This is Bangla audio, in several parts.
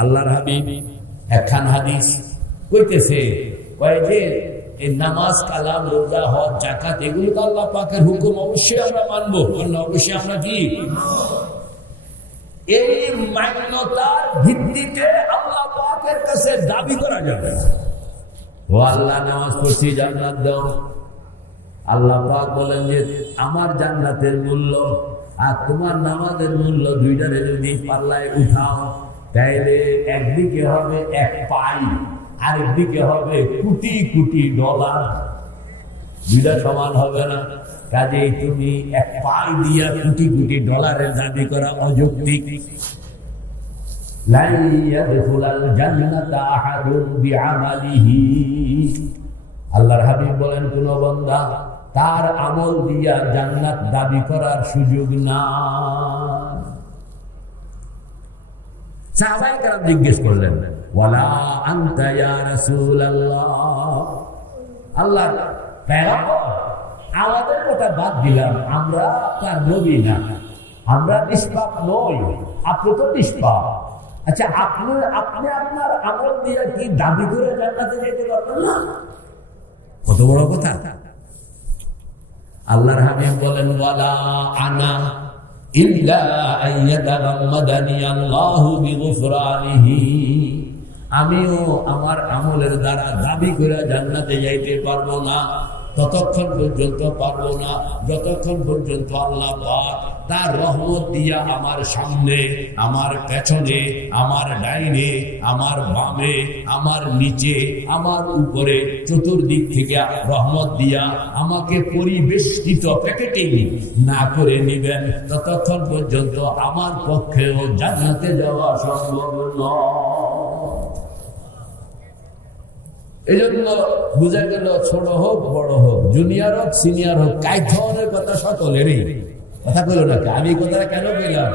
আল্লাহর হাবিব একখান হাদিস কইতেছে, কয় যে এই নামাজ, কালাম, রোজা, হজ, যাকাত এগুলো তো আল্লাহ পাকের হুকুম, অবশ্যই আমরা মানবো। অবশ্যই আমরা কি এই মান্যতার ভিত্তিতে আল্লাহ পাকের কাছে দাবি করা যাবে, ও আল্লাহ নামাজ পড়ছি জান্নাত দাও। আল্লাহ পাক বলেন যে আমার জান্নাতের মূল্য আর তোমার নামাজের মূল্য দুইটারে যদি পাল্লায় উঠাও, তাইলে একদিকে হবে এক পাই, আরেকদিকে হবে কোটি কোটি ডলার। দুইটা সমান হবে না। কাজেই তুমি এক পাই দিয়া কোটি কোটি ডলারের দাবি করা অযৌক্তিক। আল্লাহর হাবিব বলেন, কোন বান্দা তার আমল দিয়া জান্নাত দাবি করার সুযোগ না। সাহাবায়ে কেরাম জিজ্ঞেস করলেন, ওয়ালা আনতা ইয়া রাসূলুল্লাহ, আল্লাহর পয়গম্বর আমাদের কথা বাদ দিলাম, আমরা তার নবী না, আমরা নিষ্পাপ নই, আপনি তো নিষ্পাপ। আচ্ছা, আপনি আপনার আমল দিয়ে কি দাবি করে জান্নাতে যেতে পারবেন না? কত বড় কথা। আল্লাহর হাবিব বলেন, ওয়ালা আনা ইল্লা আইয়াতাগাম্মাদানি আল্লাহু বিগুফরানিহি, আমিও আমার আমলের দ্বারা দাবি করে জান্নাতে যাইতে পারবো না, ততক্ষণ পর্যন্ত পারবো না যতক্ষণ পর্যন্ত আল্লাহ পাক তার রহমত দিয়া আমার সামনে, আমার পেছনে, আমার ডাইনে, আমার বামে, আমার নিচে, আমার উপরে, চতুর্দিক থেকে রহমত দিয়া আমাকে পরিবেষ্টিত প্যাকেটিং না করে নিবেন, ততক্ষণ পর্যন্ত আমার পক্ষেও জান্নাতে যাওয়া সম্ভব নয়। এই জন্য বুঝা গেল, ছোট হোক বড় হোক, জুনিয়র হোক সিনিয়র হোক, কাইথনের কথা সকলেরই। কথা কইল না, আমি কথাটা কেন কইলাম?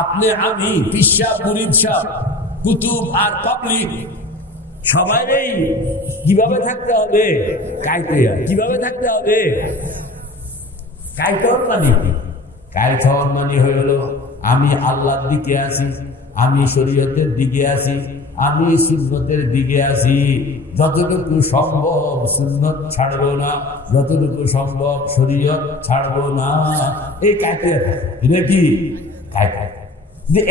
আপনি, আমি, পিসা, মুরিদ সাহেব, কুতুব আর পাবলিক সবাই কিভাবে থাকতে হবে? কাইতেয়া। কিভাবে থাকতে হবে? কাইথন মানে কি? কাইথন মানে হইল আমি আল্লাহর দিকে আছি, আমি শরীয়তের দিকে আছি, আমি সুন্নতের দিকে আছি, যতটুকু সম্ভব সুন্নত ছাড়বো না, যতটুকু সম্ভব শরীয়ত ছাড়বো না। এই কাইতে এটা কি কাইতে?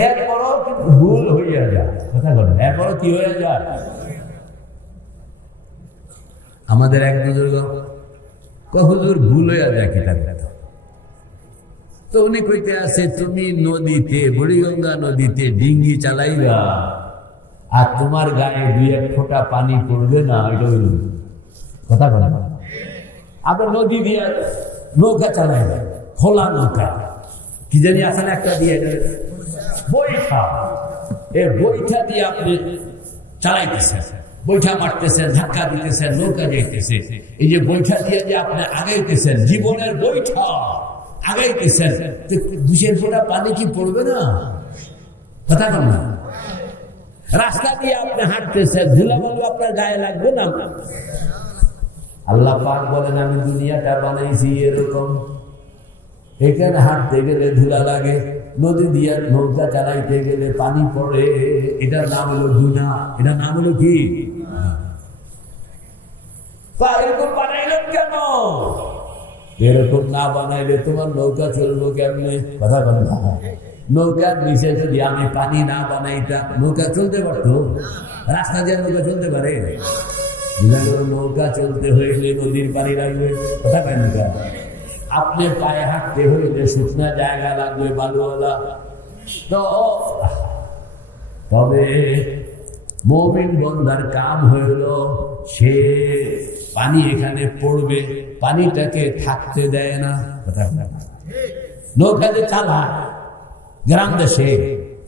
এরপরও কিন্তু ভুল হইয়া যায়। কথা বলেন, এরপরও কি হয়ে যায়? আমাদের এক বুজুর্গ হুজুর ভুল হইয়া যায় কিতা কথা। তো উনি কইতে আছে, তুমি নদীতে, বুড়িগঙ্গা নদীতে ডিঙ্গি চালাইবা আর তোমার গায়ে দুই এক ফোঁটা পানি পড়বে না, এটা কথা বলে। আপনার নদী দিয়ে নৌকা চালাইবে, খোলা নৌকা, কি জানি আসলে একটা দিয়ে বৈঠা, এই বৈঠা দিয়ে আপনি চালাইতেছেন, বৈঠা মারতেছেন, ধাক্কা দিতেছেন, নৌকা যাইতেছে। এই যে বৈঠা দিয়ে যে আপনি আগাইতেছেন, জীবনের বৈঠা আগাইতেছেন, দুশের ফোঁটা পানি কি পড়বে না? কথা বল না। রাস্তা দিয়ে আপনি হাঁটতেছেন, ধুলাবালু আপনার গায়ে লাগবে না? আল্লাহ পাক বলেন, আমি দুনিয়াটা বানাইছি এরকম, এখানে হাঁটতে গেলে ধুলা লাগে, নদী দিয়ে নৌকা চালাইতে গেলে পানি পড়ে, এটার নাম হলো গুনাহ। এটার নাম হলো কি? এরকম বানাইলেন কেন? এরকম না বানাইলে তোমার নৌকা চলবো কেমনে? কথা বলেন না। নৌকার নিচে যদি আমি পানি না বানাইতাম, নৌকা চলতে পারতো? রাস্তা দিয়ে নৌকা চলতে পারে? নৌকা চলতে হইলে নদীর পানি লাগবে। কথা কেন? আপনি পায়ে হাঁটতে হইলে শুকনা জায়গা লাগবে, বালুওয়ালা। তো তবে মুমিন বান্দার কাম হইল, সে পানি এখানে পড়বে, পানিটাকে থাকতে দেয় না। কথা নৌকা যে চালায় গ্রাম দেশে,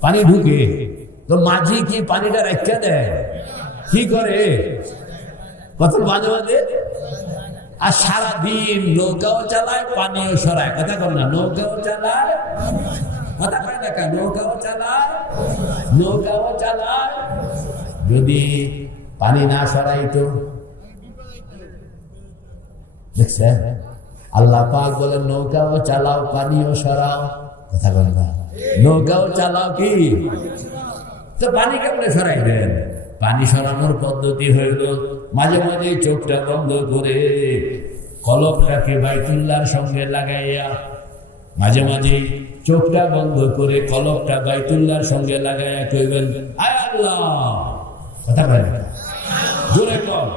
পানি ঢুকে, তো মাঝি কি পানিটা রেখে দেয়? কি করে? কত মাঝে মাঝে। আর সারাদিন নৌকাও চালায়, পানিও সরায়। কথা কর না, নৌকাও চালায়, কথা কয় না, নৌকাও চালায়, নৌকাও চালায়। যদি পানি না সরাইতো, দেখছেন আল্লাহ পাক বলেন, নৌকাও চালাও, পানিও সরাও। কথা বলে না, নৌকাও চালাও কি? তো পানি কেমনে সরাইবেন? পানি সরানোর পদ্ধতি হইল মাঝে মাঝে চোখটা বন্ধ করে কলবটাকে বাইতুল্লাহর সঙ্গে লাগাইয়া, মাঝে মাঝে চোখটা বন্ধ করে কলবটা বাইতুল্লাহর সঙ্গে লাগাইয়া কইবেন আয় আল্লাহ। কথা বলেন, জোরে কর।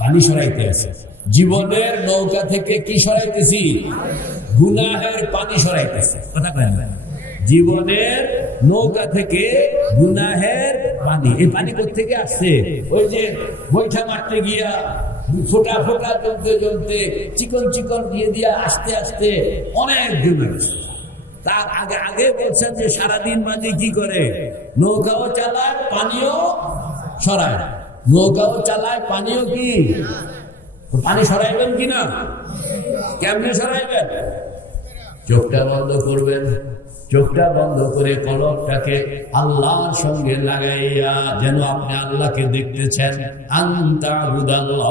পানি সরাইতে আছে। জীবনের নৌকা থেকে কি সরাইতেছি? গুনাহের পানি সরাইতেছে। কথা বলেন, জীবনের নৌকা থেকে গুনাহের পানি। এই পানি কোথেকে আসছে? ওই যে বৈঠা মারতে গিয়া ফোটা ফোটা জ্বলতে জ্বলতে চিকন চিকন দিয়ে দিয়া আস্তে আস্তে অনেক গুনাহ। তার আগে আগে বলছেন যে সারাদিন মাঝে কি করে? নৌকাও চালায়, পানিও সরায়। নৌকাও চালায়, পানিও কি? পানি সরাইবেন কিনা? কেমনে সরাইবেন? চোখটা বন্ধ করবেন, চোখটা বন্ধ করে কলবটাকে আল্লাহর সঙ্গে লাগাইয়া যেন আপনি আল্লাহকে দেখতেছেন। আনতা বুদাল্লাহ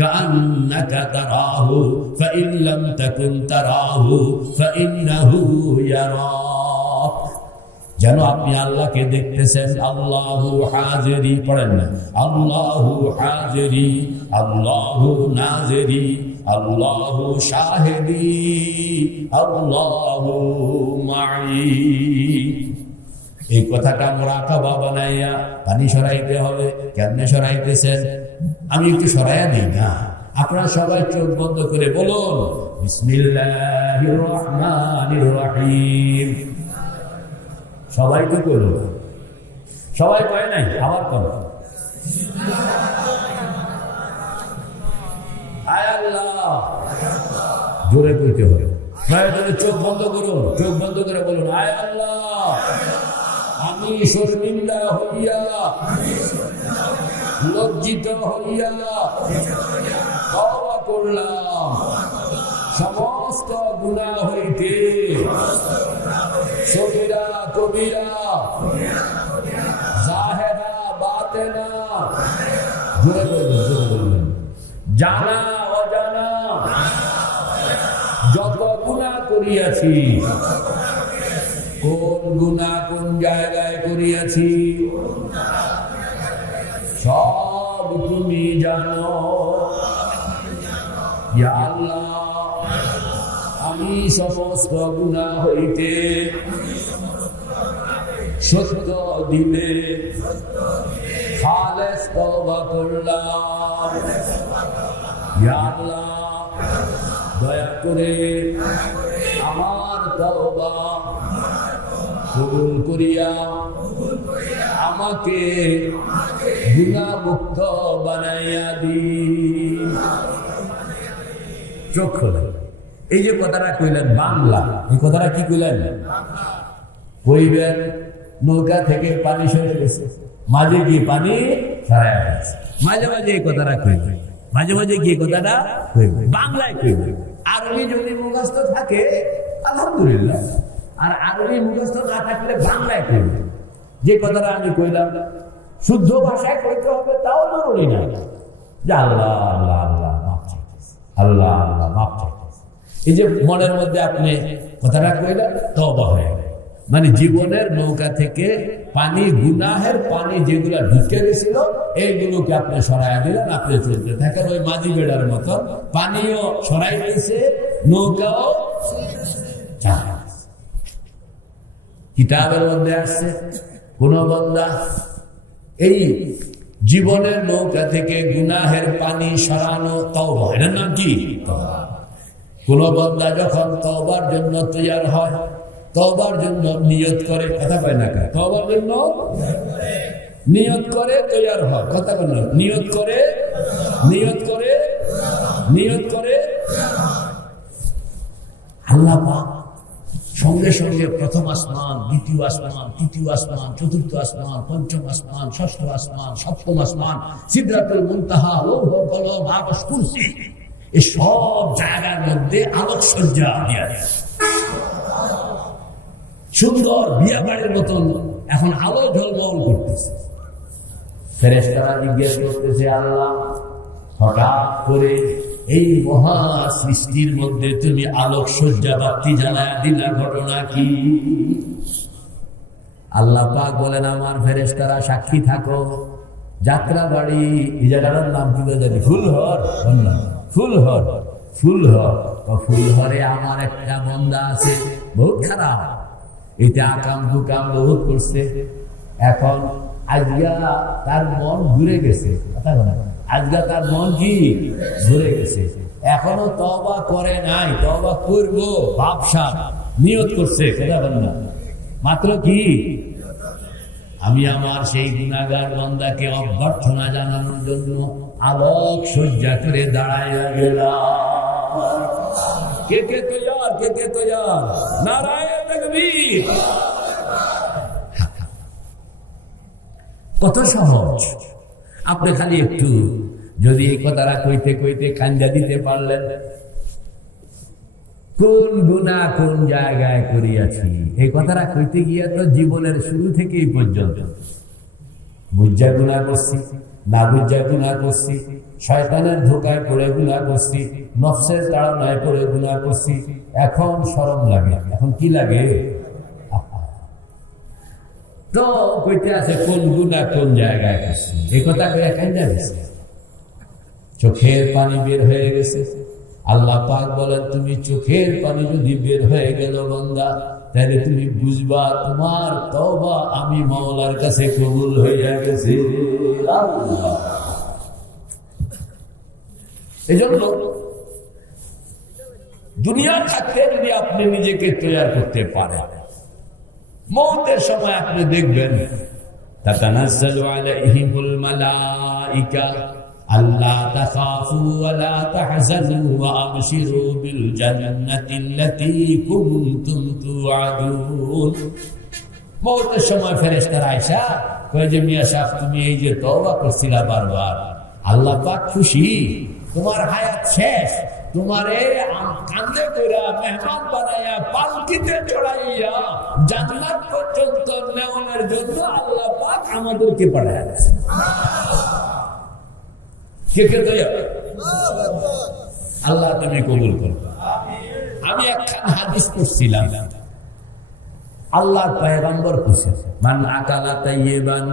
কান্নাকা তারাহু ফাইন লাম তাকুন তারাহু ফাইন্নাহু ইয়ারাক। যেন আপনি আল্লাহকে দেখতেছেন। আল্লাহু হাজিরি পড়েন না, আল্লাহু হাজিরি, আল্লাহু নাজিরি, আল্লাহু শাহিদি, আল্লাহু মাই। এই কথাটা মুরাকাবা বানাইয়া পানি সরাইতে হবে। কেমনে সরাইতেছেন? আমি একটু সরাইয়া দিই না, আপনারা সবাই চোখ বন্ধ করে বলুন বিসমিল্লাহির রহমানির রহিম। সবাই তো করুন, সবাই কয় নাই, আবার করো। আয় আল্লাহ, জোরে কইতে হবে। চোখ বন্ধ করুন, চোখ বন্ধ করে বলুন আয় আল্লাহ, আমি শর্মিন্দা হইয়া, লজ্জিত হইয়া তওবা করলাম সমস্ত গুনাহ হইতে, সগীরা কবিরা, জাহেরা বাতেনা, জোরে বলুন, জানা অজানা যত গুনাহ করিয়াছি, কোন গুনাহ কোন জায়গায় করিয়াছি সব তুমি জানো। ইয়া আল্লাহ, আমি সমস্ত গুনাহ হইতে সত্য দিলে খালেস তওবা করলাম। ইয়া আল্লাহ, দয়া করে আমার তওবা কবুল করিয়া আমাকে গুনাহমুক্ত বানাইয়া দিন। চোখ খোলেন। এই যে কথাটা কইলেন বাংলা, এই কথাটা কি কইলেন? কইবেন নৌকা থেকে পানি সরে গেছে, মাঝে গিয়ে পানি সরাইয়া গেছে। মাঝে মাঝে এই কথাটা কইবেন, মাঝে মাঝে গিয়ে কথাটা কইবেন, বাংলায় কইবেন। আরবি যদি মুখস্থ থাকে আলহামদুলিল্লাহ, আর আরবি মুখস্থ না থাকলে বাংলায় কইবেন। যে কথাটা আমি কইলাম শুদ্ধ ভাষায় কইতে হবে তাও জরুরি না, যে আল্লাহ আল্লাহ আল্লাহ মাফ চাইতেছে, আল্লাহ আল্লাহ মাফ চাইতেছে। এই যে মনের মধ্যে আপনি কথাটা কইলেন তওবা হয়ে গেল, মানে জীবনের নৌকা থেকে পানি, গুনাহের পানি যেগুলো ঢুকে গেছিল এইগুলোকে আপনি সরাইয়া দিলেন। আপনি চলতে থাকেন ওই মাঝি বেড়ার মতো, পানিও সরাই দিয়েছে, নৌকাও। কিতাবের মধ্যে আসছে কোন বান্দা এই জীবনের নৌকা থেকে গুনাহের পানি সরানো তওবা, এটার নাম কি? কোন বান্দা যখন তওবার জন্য তৈয়ার হয়, তওবার জন্য নিয়ত করে, কথা কয় না, তওবার জন্য নিয়ত করে তৈয়ার হয়, কথা কয় না, নিয়ত করে, নিয়ত করে, নিয়ত করে, আল্লাহ পাক সঙ্গে সঙ্গে প্রথম আসমান, দ্বিতীয় আসমান, তৃতীয় আসমান, চতুর্থ আসমান, পঞ্চম আসমান, ষষ্ঠ আসমান, সপ্তম আসমান, সিদরাতুল মুনতাহা, লৌহ কলম, আরশ, কুরসি, এই সব জায়গার মধ্যে আলোকসজ্জা দিয়া দেয়। সুন্দর বিয়া বাড়ির মতন এখন আলো ঝলমল করতেছে। ফেরেশতারা জিজ্ঞেস করতেছে, আল্লাহ হঠাৎ করে এই মহা সৃষ্টির মধ্যে তুমি আলোকসজ্জা বাতি জ্বালায় দিলা, ঘটনা কি? আল্লাহ পাক বলেন আমার ফেরেশতারা সাক্ষী থাকো, যাত্রা বাড়ি এই জায়গাটার নাম কি জানি, ফুলহর, ফুলহর, ফুলহর। ফুলহরে আমার একটা বান্দা আছে বহুত খারাপ, এটা আকাম কুকাম বহুত করছে। এখন আজগা তার মন ঘুরে গেছে, আজগা তার মন কি ঘুরে গেছে, এখনো তওবা করে নাই, তওবা করবো ভাবসা নিয়ত করছে, কথা বল না মাত্র কি আমি আমার সেই গুনাহগার বান্দাকে অভ্যর্থনা জানানোর জন্য আলোক সজ্জা করে দাঁড়াইয়া গেলাম। কে কে তৈয়ার, কে কে তৈয়ার, নারায়ে তাকবীর। কত সহজ। আপনি খালি একটু যদি এই কথাটা কইতে কইতে কান্দা দিতে পারলেন, কোন গুনাহ কোন জায়গায় করিয়াছি, এই কথাটা কইতে গিয়া তো জীবনের শুরু থেকেই পর্যন্ত বুঝা গুনাহ করছি, না বুঝা গুনাহ করছি, শয়তানের ধোকায় পড়ে গুনাহ করছি, নফসের তাড়নায় পড়ে গুনাহ করছি। এখন শরম লাগে, এখন কি লাগে? তো কইতে আছে কোন গুনাহ কোন জায়গায় করছি, এই কথা কইয়া কান্দা দিছে, চোখের পানি বের হয়ে গেছে। আল্লাহ পাক বলেন তুমি চোখের পানি যদি বের হয়ে গেল বান্দা, তাহলে তুমি বুঝবা তোমার তওবা আমি মাওলার কাছে কবুল হইয়া গেছে। এজন্য দুনিয়া থাকতে যদি আপনি নিজেকে তৈরি করতে পারেন, মওতের সময় আপনি দেখবেন তাতানাজ্জালু আলাইহিমুল মালাইকা আল্লা তাখাফু ওয়া লা তাহজানু ওয়া আবশিরু বিল জান্নাতি আল্লাতী কুনতুম তুআদুন। মওতের সময় ফেরেশতারা আয়েশা কয় যে মিয়া সাহেব তুমি এই যে তওবা করছিলা বারবার, আল্লাহ পাক খুশি, তোমার হায়াত শেষ, তোমারে কান্দে কইরা মেহমান বানাইয়া পালকিতে চড়াইয়া জান্নাত পর্যন্ত নেওয়ার জন্য আল্লাহ পাক আমাদেরকে পাঠায়। কে কে দয়া আল্লাহ তুমি কবুল করো। আমি একখান হাদিস পড়ছিলাম, আল্লাহর পয়গম্বর কইছেন মান আকালা তাইয়িবান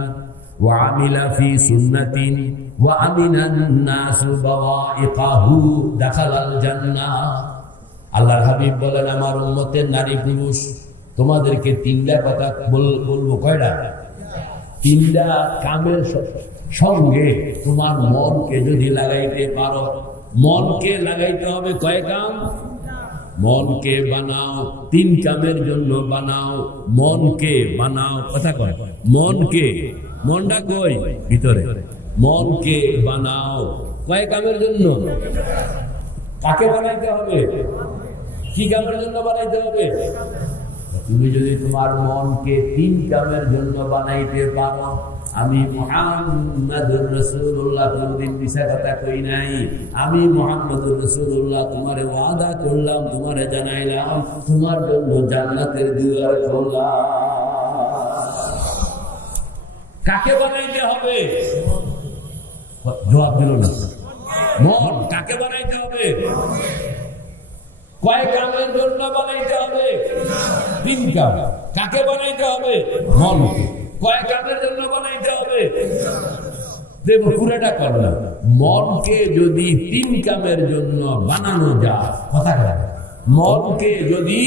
ওয়া আমিলা ফি সুন্নাতিন ওয়া আমিনান নাসু বাওয়াইকাহু দাখালাল জান্নাহ। আল্লাহর হাবিব বলেন আমার উম্মতের নারী পুরুষ তোমাদেরকে তিনটা কথা বলবো, কয়টা? তিনটা কামের সঙ্গে তোমার মনকে যদি লাগাইতে পারো, মনকে লাগাইতে হবে কয় কাম? মনকে বানাও, তিন কামের জন্য বানাও, মনকে বানাও, কথা কয় মনকে, মনটা কই ভিতরে, মনকে বানাও কয় কামের জন্য? কাকে বানাইতে হবে? কি কামের জন্য বানাইতে হবে? তুমি যদি তোমার মনকে তিন কামের জন্য বানাইতে পারো, আমি মুহাম্মাদুর রাসূলুল্লাহ কোনদিন মিছা কথা কই নাই, আমি মুহাম্মাদুর রাসূলুল্লাহ তোমারে ওয়াদা করলাম, তোমারে জানাইলাম, তোমার জন্য জান্নাতের দুয়ার খোলা। কাকে বানাইতে হবে? জবাব দিল না। মন কাকে বানাইতে হবে? কয় কামের জন্য বানাইতে হবে? তিন কাম। কাকে বানাইতে হবে? মনকে। কয় কামের জন্য বানাইতে হবে? দেখো পুরাটা করলাম। মনকে যদি তিন কামের জন্য বানানো যায়, কথা বলে মনকে যদি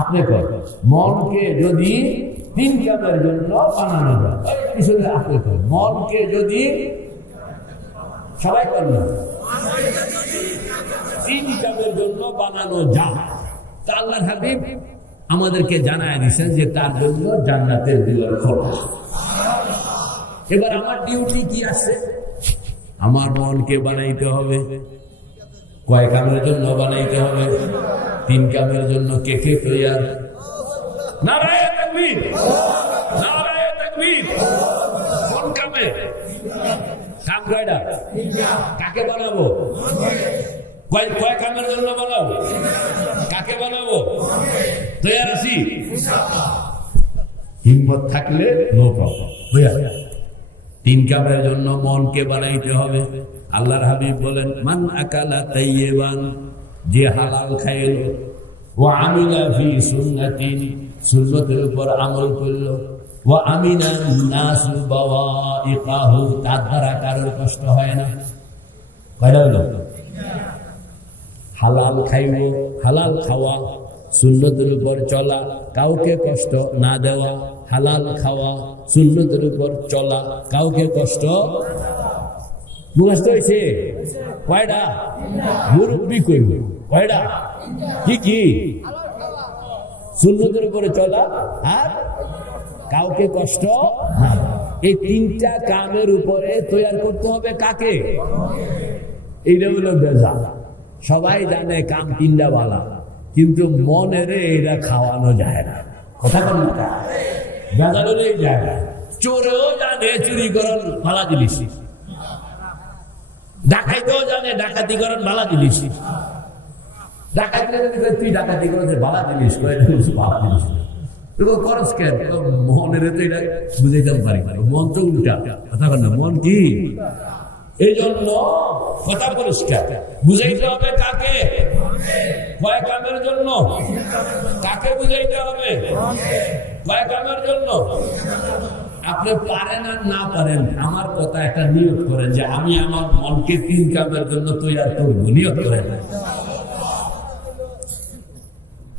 আপনি করেন, মনকে যদি তিন কামের জন্য বানানো যায়, আপনি করেন, মনকে যদি সবাই করলেন তিন কামের জন্য বানানো যায়, তা আল্লাহর হাবিব আমাদেরকে জানায় দিয়েছেন যে তার জন্য জান্নাতের দুয়ার খোলা। এবার আমার ডিউটি কি আছে? আমার মনকে বানাইতে হবে। কয় কামের জন্য বানাইতে হবে? তিন কামের জন্য। কে কে তৈয়ার? নারায়ে তাকবীর, নারায়ে তাকবীর। কোন কামে? কাম কয়টা? কাকে বানাবো? কয় কামের জন্য বানাবো? কাকে বানাবো? তৈয়ার আছি? হিম্মত থাকলে নো প্রবলেম। তিন কামের জন্য মনকে বানাইতে হবে। আল্লাহর হাবিব বলেন মান আকালা তাইয়িবান, যে হালাল খাইলো, ওয়া আমিলা ফি সুন্নাতিন, সুন্নতের উপর আমল করল, ওয়া আমিনা নাসু বাওয়াইকাহু, তার দ্বারা কারোর কষ্ট হয় না। কয়টা হলো? হালাল খাইব, হালাল খাওয়া, সুন্নতের উপর চলা, কাউকে কষ্ট না দেওয়া, হালাল খাওয়া, সুন্নতের উপর চলা, কাউকে কষ্ট। মুখস্থ হয়েছে কয়টা? মুরব্বি কইব কয়টা? কি কি? সুন্নতের উপরে চলা আর কাউকে কষ্ট না। এই তিনটা কামের উপরে তৈরি করতে হবে কাকে? এইটা হলো বেজা। সবাই জানে কাম তিনটা বালা, কিন্তু মনেরে এরা খাওয়ানো যায় না। কথা বল না, বেজালেই যায় না। চোরেও জানে চুরি করার ভালা জিনিস, ডাকাইতেও জানে ডাকাতি করার ভালা জিনিস। ডাকাতি তুই ডাকাতি করে ভালা জিনিস, ভালা জিনিস খরচ কেন? মনের তো এটা বুঝাইতে পারি, মন তো উল্টা। কথা বল না, মন কি? এই জন্য কথা পরিষ্কার বুঝাইতে হবে কাকে? কয় কামের জন্য? কাকে বুঝাইতে হবে? কয় কামের জন্য? আপনি পারেন আর না পারেন, আমার কথা একটা নিয়ত করেন যে আমি আমার মনকে 3 কামের জন্য তৈরি করবো। নিয়ত করেন।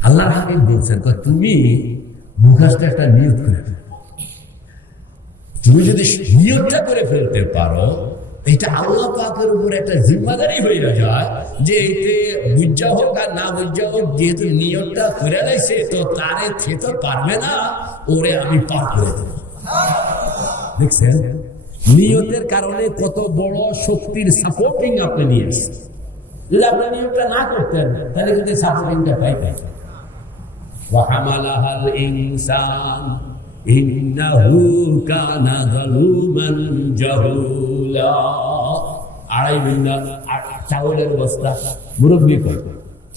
আল্লাহ হাবিব বলছেন তুমি মুখস্থ একটা নিয়ত করে, তুমি যদি নিয়তটা করে ফেলতে পারো, এটা আল্লাহ পাকের উপর একটা জিম্মাদারি হয়ে যায় যে এতে বুঝা হোক আর না বুঝা হোক, যেহেতু নিয়তটা করে লাইছে তো তারে খেতে পারবে না, ওরে আমি পার করে দেব। দেখছেন নিয়তের কারণে কত বড় শক্তির সাপোর্টিং আপনি নিয়ে এসেছেন। যদি আপনি নিয়তটা না করতেন তাহলে কিন্তু সাপোর্টিংটা পাইতেন। وحملها الإنسان إنه كان ظلوما جهولا। আড়াই বিন্দা চাউলের বস্তা, মুরব্বী কয়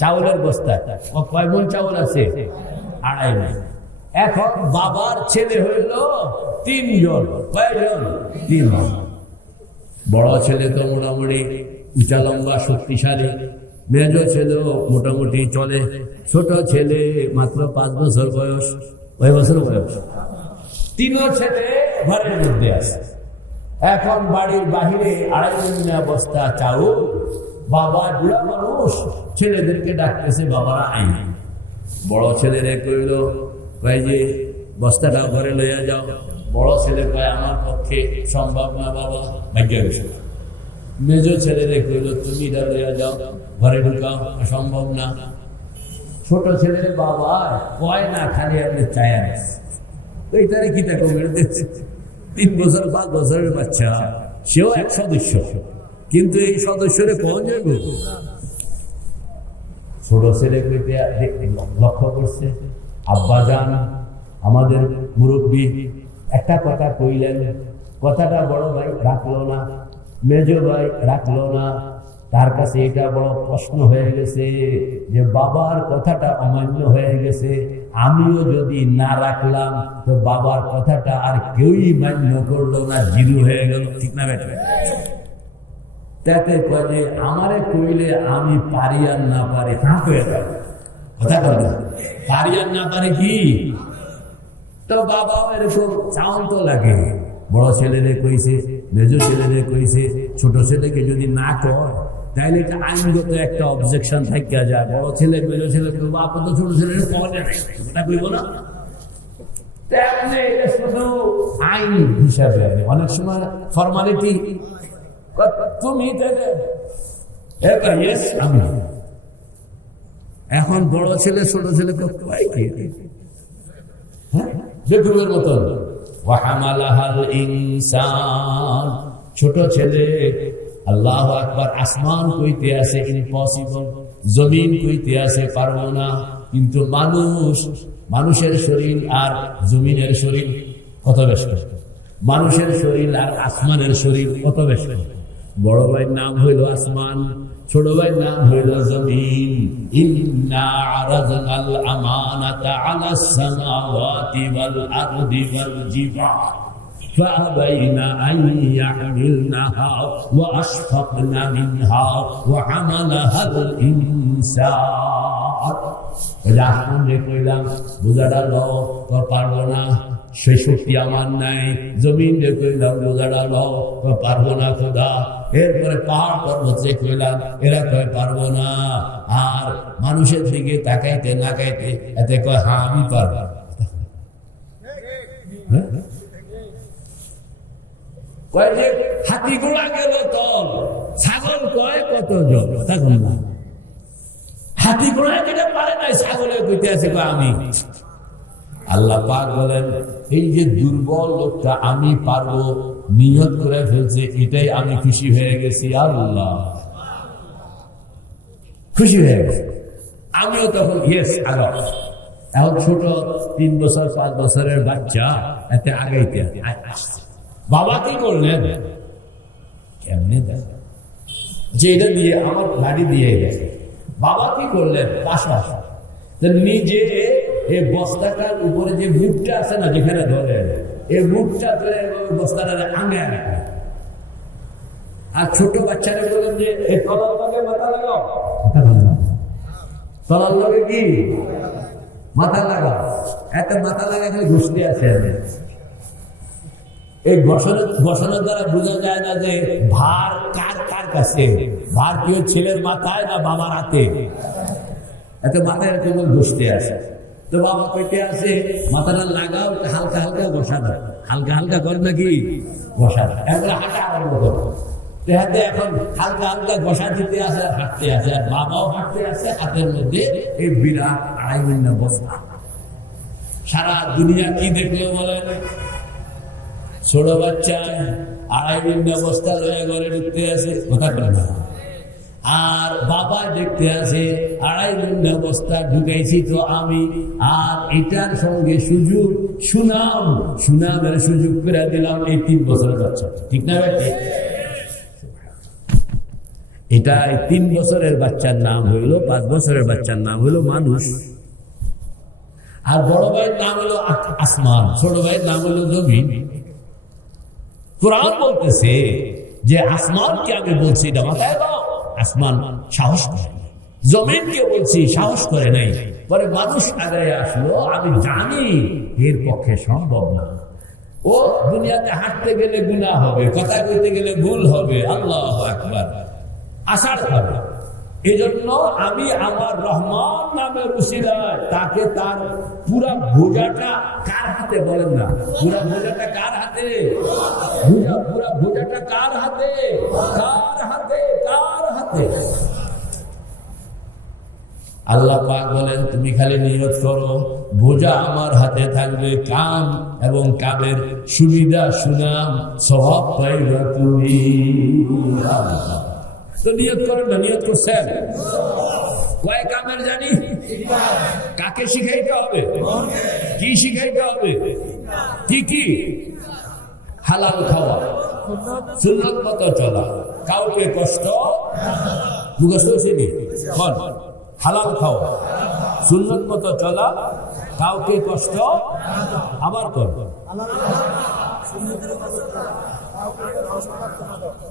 চাউলের বস্তা, কয় মণ চাউল আছে? আড়াই মণ। এখন বাবার ছেলে হইল 3 জন। কয়জন? 3 জন। বড় ছেলে তো মোটামুটি উঁচা লম্বা শক্তিশালী, মেজ ছেলেও মোটামুটি চলে, ছোট ছেলে মাত্র 5 বছর বয়স। 5 বছর বয়স। 3 ছেলে ঘরের মধ্যে আছে। এখন বাড়ির বাহিরে আড়াই মণ বস্তা চাউল। বাবা বুড়া মানুষ, ছেলেদেরকে ডাকতেছে, বাবারা আইন। বড় ছেলেরে কইল, কয় যে বস্তাটা ঘরে লইয়া যাও। বড় ছেলে কয় আমার পক্ষে সম্ভব না বাবা, ভাগ্য বিষয়। মেজ ছেলেরে কইল তুমি এটা লইয়া যাও, ঘরে ঢুকাও, সম্ভব না। ছোট ছেলের বাবা কয় না, খালি আপনি চায়া এইটারে কি দেখো মেরে দিচ্ছে। 3 বছর 5 বছরের বাচ্চা, সেও এক সদস্য, কিন্তু এই সদস্যরে কখন যাইব? ছোট ছেলে কইতে লক্ষ্য করছে, আব্বা জান আমাদের মুরব্বী একটা কথা কইলেন, কথাটা বড় ভাই রাখলো না, মেজ ভাই রাখলো না। তার কাছে এটা বড় প্রশ্ন হয়ে গেছে যে বাবার কথাটা অমান্য হয়ে গেছে, আমিও যদি না রাখলাম তো বাবার কথাটা আর কেউই মান্য করলো না, জিরো হয়ে গেল। ঠিক না বেটা? তাতে কয়ে আমারে কইলে আমি পারি আর না পারি তা হয়ে গেল। কথা বল, পারি আর না পারে কি? তো বাবা এরকম চাউন তো লাগে। বড় ছেলেরে কইছে, মেজ ছেলেরে কইছে, ছোট ছেলেকে যদি না কয় তাহলে এটা আইনগত একটা অবজেকশন থাকিয়া যায়। বড় ছেলে মেজ ছেলে আপনি তো ছোট ছেলে কয় না, এটা কইব না। শুধু আইন হিসাবে অনেক সময় ফর্মালিটি। তুমি আমি এখন বড় ছেলে ছোট ছেলে বেগুনের মতন। ছোট ছেলে আল্লাহু আকবার, আসমান কইতে আছে ইম্পসিবল, জমিন কইতে আছে পারবো না, কিন্তু মানুষের শরীর আর জমিনের শরীর কত বেশি, মানুষের শরীর আর আসমানের শরীর কত বেশি। বড় ভাইয়ের নাম হইল আসমান, ছোট ভাইয়ের নাম হইল জমিন। ইন্না আরাদনাল আমানাতা আলাস সামাওয়াতি ওয়াল আরদি ওয়াল জিবাল فأبين أن يحملنها وأشفقن منها وحملها الإنسان আসমান রে কইলাম বোঝাটা লও, পারবো না, সেই শক্তি আমার নাই। জমিন রে কইলাম বোঝাটা লও, পারবো না খোদা। এরপরে পাহাড় পর্বত রে কইলাম, এরা কয় পারবো না। আর মানুষের দিকে তাকাইতে না কাইতে এতে কয় হ্যাঁ আমি পারবো। কয় যে হাতি ঘোড়া গেল তল, ছাগল কয় কত জল, তখন না হাতি ঘোড়া যেটা পারে নাই ছাগলে কইতে আছে আমি। আল্লাহ পাক বলেন এই যে দুর্বল লোকটা আমি পারবো নিয়ত করে ফেলছে, এটাই আমি খুশি হয়ে গেছি। আল্লাহ খুশি হয়ে গেছে, আমিও তখন ইয়েস আগা। এখন ছোট 3 বছর 5 বছরের বাচ্চা এতে আগাইতে আসছে। বাবা কি করলেন কেমনে যে এটা দিয়ে আমার গাড়ি দিয়ে গেছে। বাবা কি করলেন পাশাপাশি নিজে এই বস্তাটার উপরে যে বুকটা আছে না, যেখানে ধরে এই বুকটা ধরে বস্তাটা আগে আগে। আর ছোট বাচ্চারা বলেন যে এই তলার লগে মাথা লাগাও, তলার লগে কি মাথা লাগাও। এত মাথা লাগা খালি ঘুষতে আছে। এই ঘোষণার দ্বারা বোঝা যায় না যে ভার কার কার কাছে, ভার কি ছেলের মাথায় না বাবার হাতে। এত মাথায় কেবল ঘুষতে আসে। তো বাবা কইতে আছে মাথাটা লাগাও, হালকা হালকা ঘষা দাও, হালকা হালকা কর নাকি ঘষা দাও, একবার হাঁটা আরম্ভ করো। হাতে এখন হালকা হালকা ঘষা দিতে আসে, হাঁটতে আসে, আর বাবাও হাঁটতে আসে, হাতের মধ্যে এই বিরাট 2.5 মিনিট বস্তা। সারা দুনিয়া কি দেখলো বলেন? ছোট বাচ্চা 2.5 মিনিট বস্তা লয়ে ঘরে ঢুকতে আছে, কথা বলে না। আর বাবা দেখতে আছে 2.5 মিনিট বস্তা ঢুকাইছি তো আমি, আর এটার সঙ্গে সুযোগ সুনামের সুযোগ করে দিলাম এই 3 বছরের বাচ্চা। ঠিক না ভাই? এটা 3 বছরের বাচ্চার নাম হইল, 5 বছরের বাচ্চার নাম হইল মানুষ। আর বড় ভাইয়ের নাম হলো আসমান, ছোট ভাইয়ের নাম হলো জমিন। কোরআন বলতেছে যে আসমানকে আমি বলছি এটা মাথায় দাও, আসমান সাহস করে নাই। জমিনকে বলছি সাহস করে নাই। পরে মানুষ আগায় আসলো, আমি জানি এর পক্ষে সম্ভব না। ও দুনিয়াতে হাঁটতে গেলে গুনাহ হবে, কথা কইতে গেলে ভুল হবে, আল্লাহু আকবার, আষাঢ় হবে। এই জন্য আমি আমার রহমান নামের উসিলায় তাকে তার পুরা বোঝাটা কার হাতে বলেন না, পুরা বোঝাটা কার হাতে, পুরা বোঝাটা কার হাতে, কার হাতে, কার হাতে। আল্লাহ পাক বলেন তুমি খালি নিয়ত করো বোঝা আমার হাতে থাকবে, কাম এবং কামের সুবিধা সুনাম স্বভাব পাইবা তুমি। তো নিয়ত করেন না, নিয়ত করছেন? কয় কামের জানি? কাকে শিখাইতে হবে? কি শিখাইতে হবে? কি কি? হালাল খাওয়া, সুন্নত মতো চলা, কাউকে কষ্ট মুখস্থ হয়েছে। হালাল খাওয়া, সুন্নত মতো চলা, কাউকে কষ্ট আবার কর।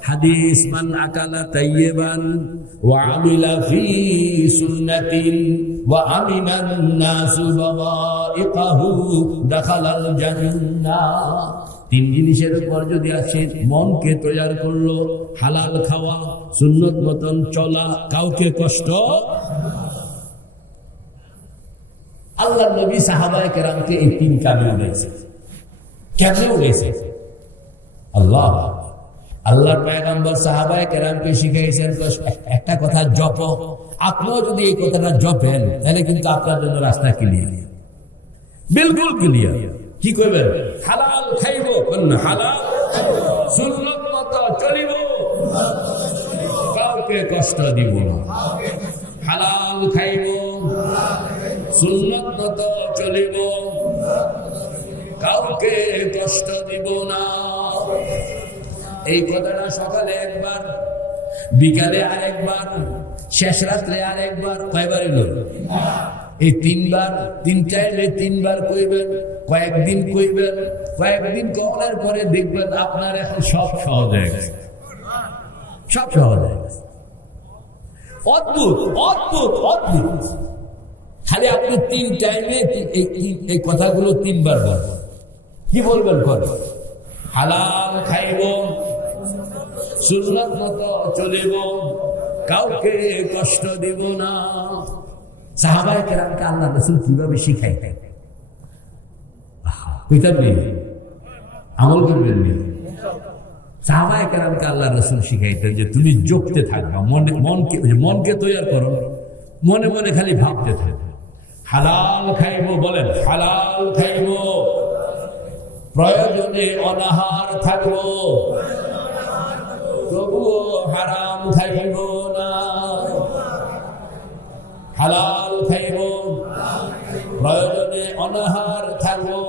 হাদিস মান আকালা তাইয়িবান ওয়া আমিলা ফি সুন্নাতিন ওয়া আমিনান নাসু বাওয়াইকাহু দাখালাল জান্নাহ। 3 জিনিসের উপর যদি আসে, মনকে তৈয়ার করলো, হালাল খাওয়া, সুন্নত মতন চলা, কাউকে কষ্ট। আল্লাহ নবী সাহাবায়ে কেরামকে এই 3 কাজে উঠেছে। কেমনে উঠেছে? আল্লাহর পয়গম্বর সাহাবায়ে কেরামকে শিখাইছেন একটা কথা জপ। আপনিও যদি এই কথাটা জপেন তাহলে কিন্তু আপনার জন্য রাস্তা ক্লিয়ার, বিলকুল ক্লিয়ার। কি করবেন? হালাল খাইব, হালাল সুন্নত মতো চলিব, কাউকে কষ্ট দিব না। হালাল খাইব, সুন্নত মতো চলিব, কাউকে কষ্ট দিব না। এই কথাটা সকালে একবার, বিকালে আরেকবার, শেষ রাত্রে আরেকবার, কয়বার এলো? এই 3 বার, 3 চাইলে 3 বার কইবেন, কয়েকদিন কইবেন, কয়েকদিন কওয়ার পরে দেখবেন আপনার এখন সব সহজ হয়ে গেছে, সব সহজ হয়ে গেছে। অদ্ভুত অদ্ভুত অদ্ভুত। খালি আপনি 3 টাইমে এই কথাগুলো 3 বার বলবেন। কি বলবেন? হালাল খাইব, সুন্নাত মতো চলিব, কাউকে কষ্ট দিব না। সাহাবায়ে কেরামকে আল্লাহ রাসূল কিভাবে শিখাইতেন? আমল করবেন নি? সাহাবায়ে কেরামকে আল্লাহ রাসূল শিখাইতেন যে তুমি জপতে থাকবা, মনকে তৈরি করো, মনে মনে খালি ভাবতে থাকবে হালাল খাইব। বলেন হালাল খাইব, প্রয়োজনে অনাহার থাকবো, তবুও হারাম খাইব না। হালাল খাইব, প্রয়োজনে অনাহার থাকবো,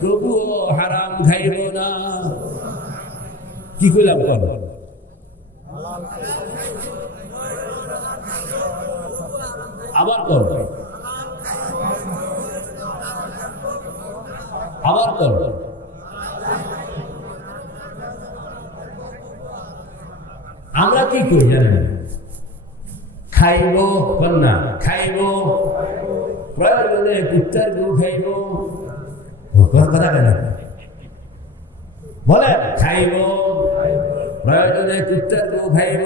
তবুও হারাম খাইব না। কি কইলাম? আবার করব, আবার করব। আমরা কি করি জানেন? খাইব না, খাইব, প্রয়োজনে কুত্তার গু খাইব। কথা কেন বলে? খাইব, প্রয়োজনে কুত্তার গু খাইব,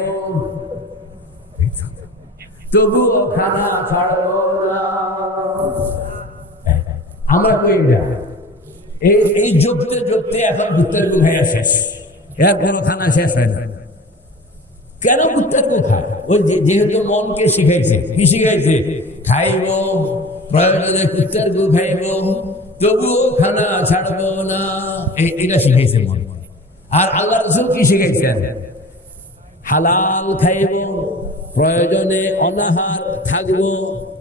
তবুও খানা ছাড়ব না। আমরা কই না? এই জপতে জপতে এখন কুত্তার গু খাইয়া শেষ, এরপরও খানা শেষ হয় না। কেন কুত্তার গু খায়? ওই যেহেতু মনকে শিখাইছে। কি শিখাইছে? খাইব, প্রয়োজনে কুত্তার গু খাইব, তবুও খানা ছাড়ব না। এটা শিখাইছে মন। আর আল্লাহ রাসূল কি শিখাইছেন? হালাল খাইব, প্রয়োজনে অনাহার থাকব,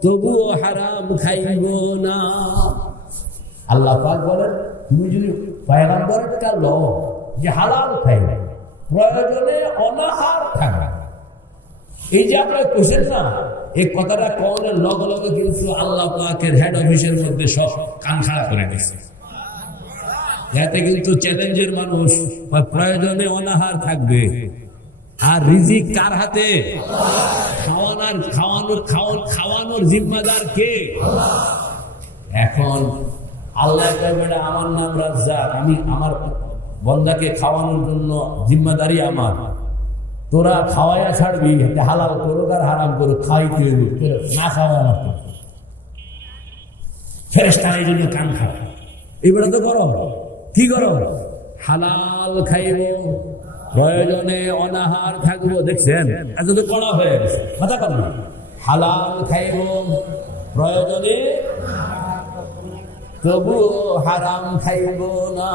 তবুও হারাম খাইব না। আল্লাহ পাক বলেন তুমি যদি পয়গম্বরটা লও যে হালাল খাইবে, প্রয়োজনে অনাহার থাকবে, এই যে আপনার কোশ্চেন না, এই কথাটা কওয়ার লগে লগে কিন্তু আল্লাহ পাকের হেড অফিসের মধ্যে সব কান খাড়া করে দিয়েছে। যাতে কিন্তু চ্যালেঞ্জের মানুষ প্রয়োজনে অনাহার থাকবে। আর রিজিক কার হাতে? খাওয়ানোর জিম্মাদার কে? এখন আল্লাহ আমার নাম রাজ্জাক, আমি আমার বন্দাকে খাওয়ানোর জন্য জিম্মাদারি আমার। তোরা খাওয়াইয়া ছাড়বি, হালাল করুক আর হারাম করুক, খাইতে না খাওয়া আমার তো ফেরেশতা এই জন্য কান খায়। এবারে তো করো, কি করো? হালাল খাইব, প্রয়োজনে অনাহার থাকবো। দেখছেন এত তো কড়া হয়ে গেছে, কথা কর না। হালাল খাইব, প্রয়োজনে, তবুও হারাম খাইব না।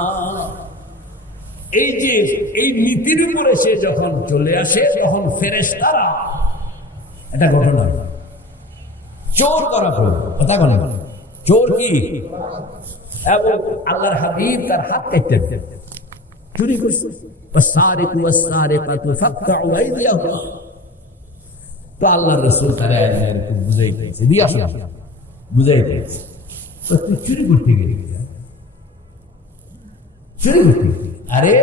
এই যে এই নীতির উপরে সে যখন চলে আসে, তখন ফেরেশতারা এটা ঘটনা চোর করা পড়ে। কথা বলে চোর কি? এবং আল্লাহর হাবিব তার হাত কাটতে চুরি করছে। তো আল্লাহ রাসূল তারা বুঝাইতেছে, দিয়ে আসে বুঝাইতেছে, তুই চুরি করতে গেলি, চুরি করতে। আরে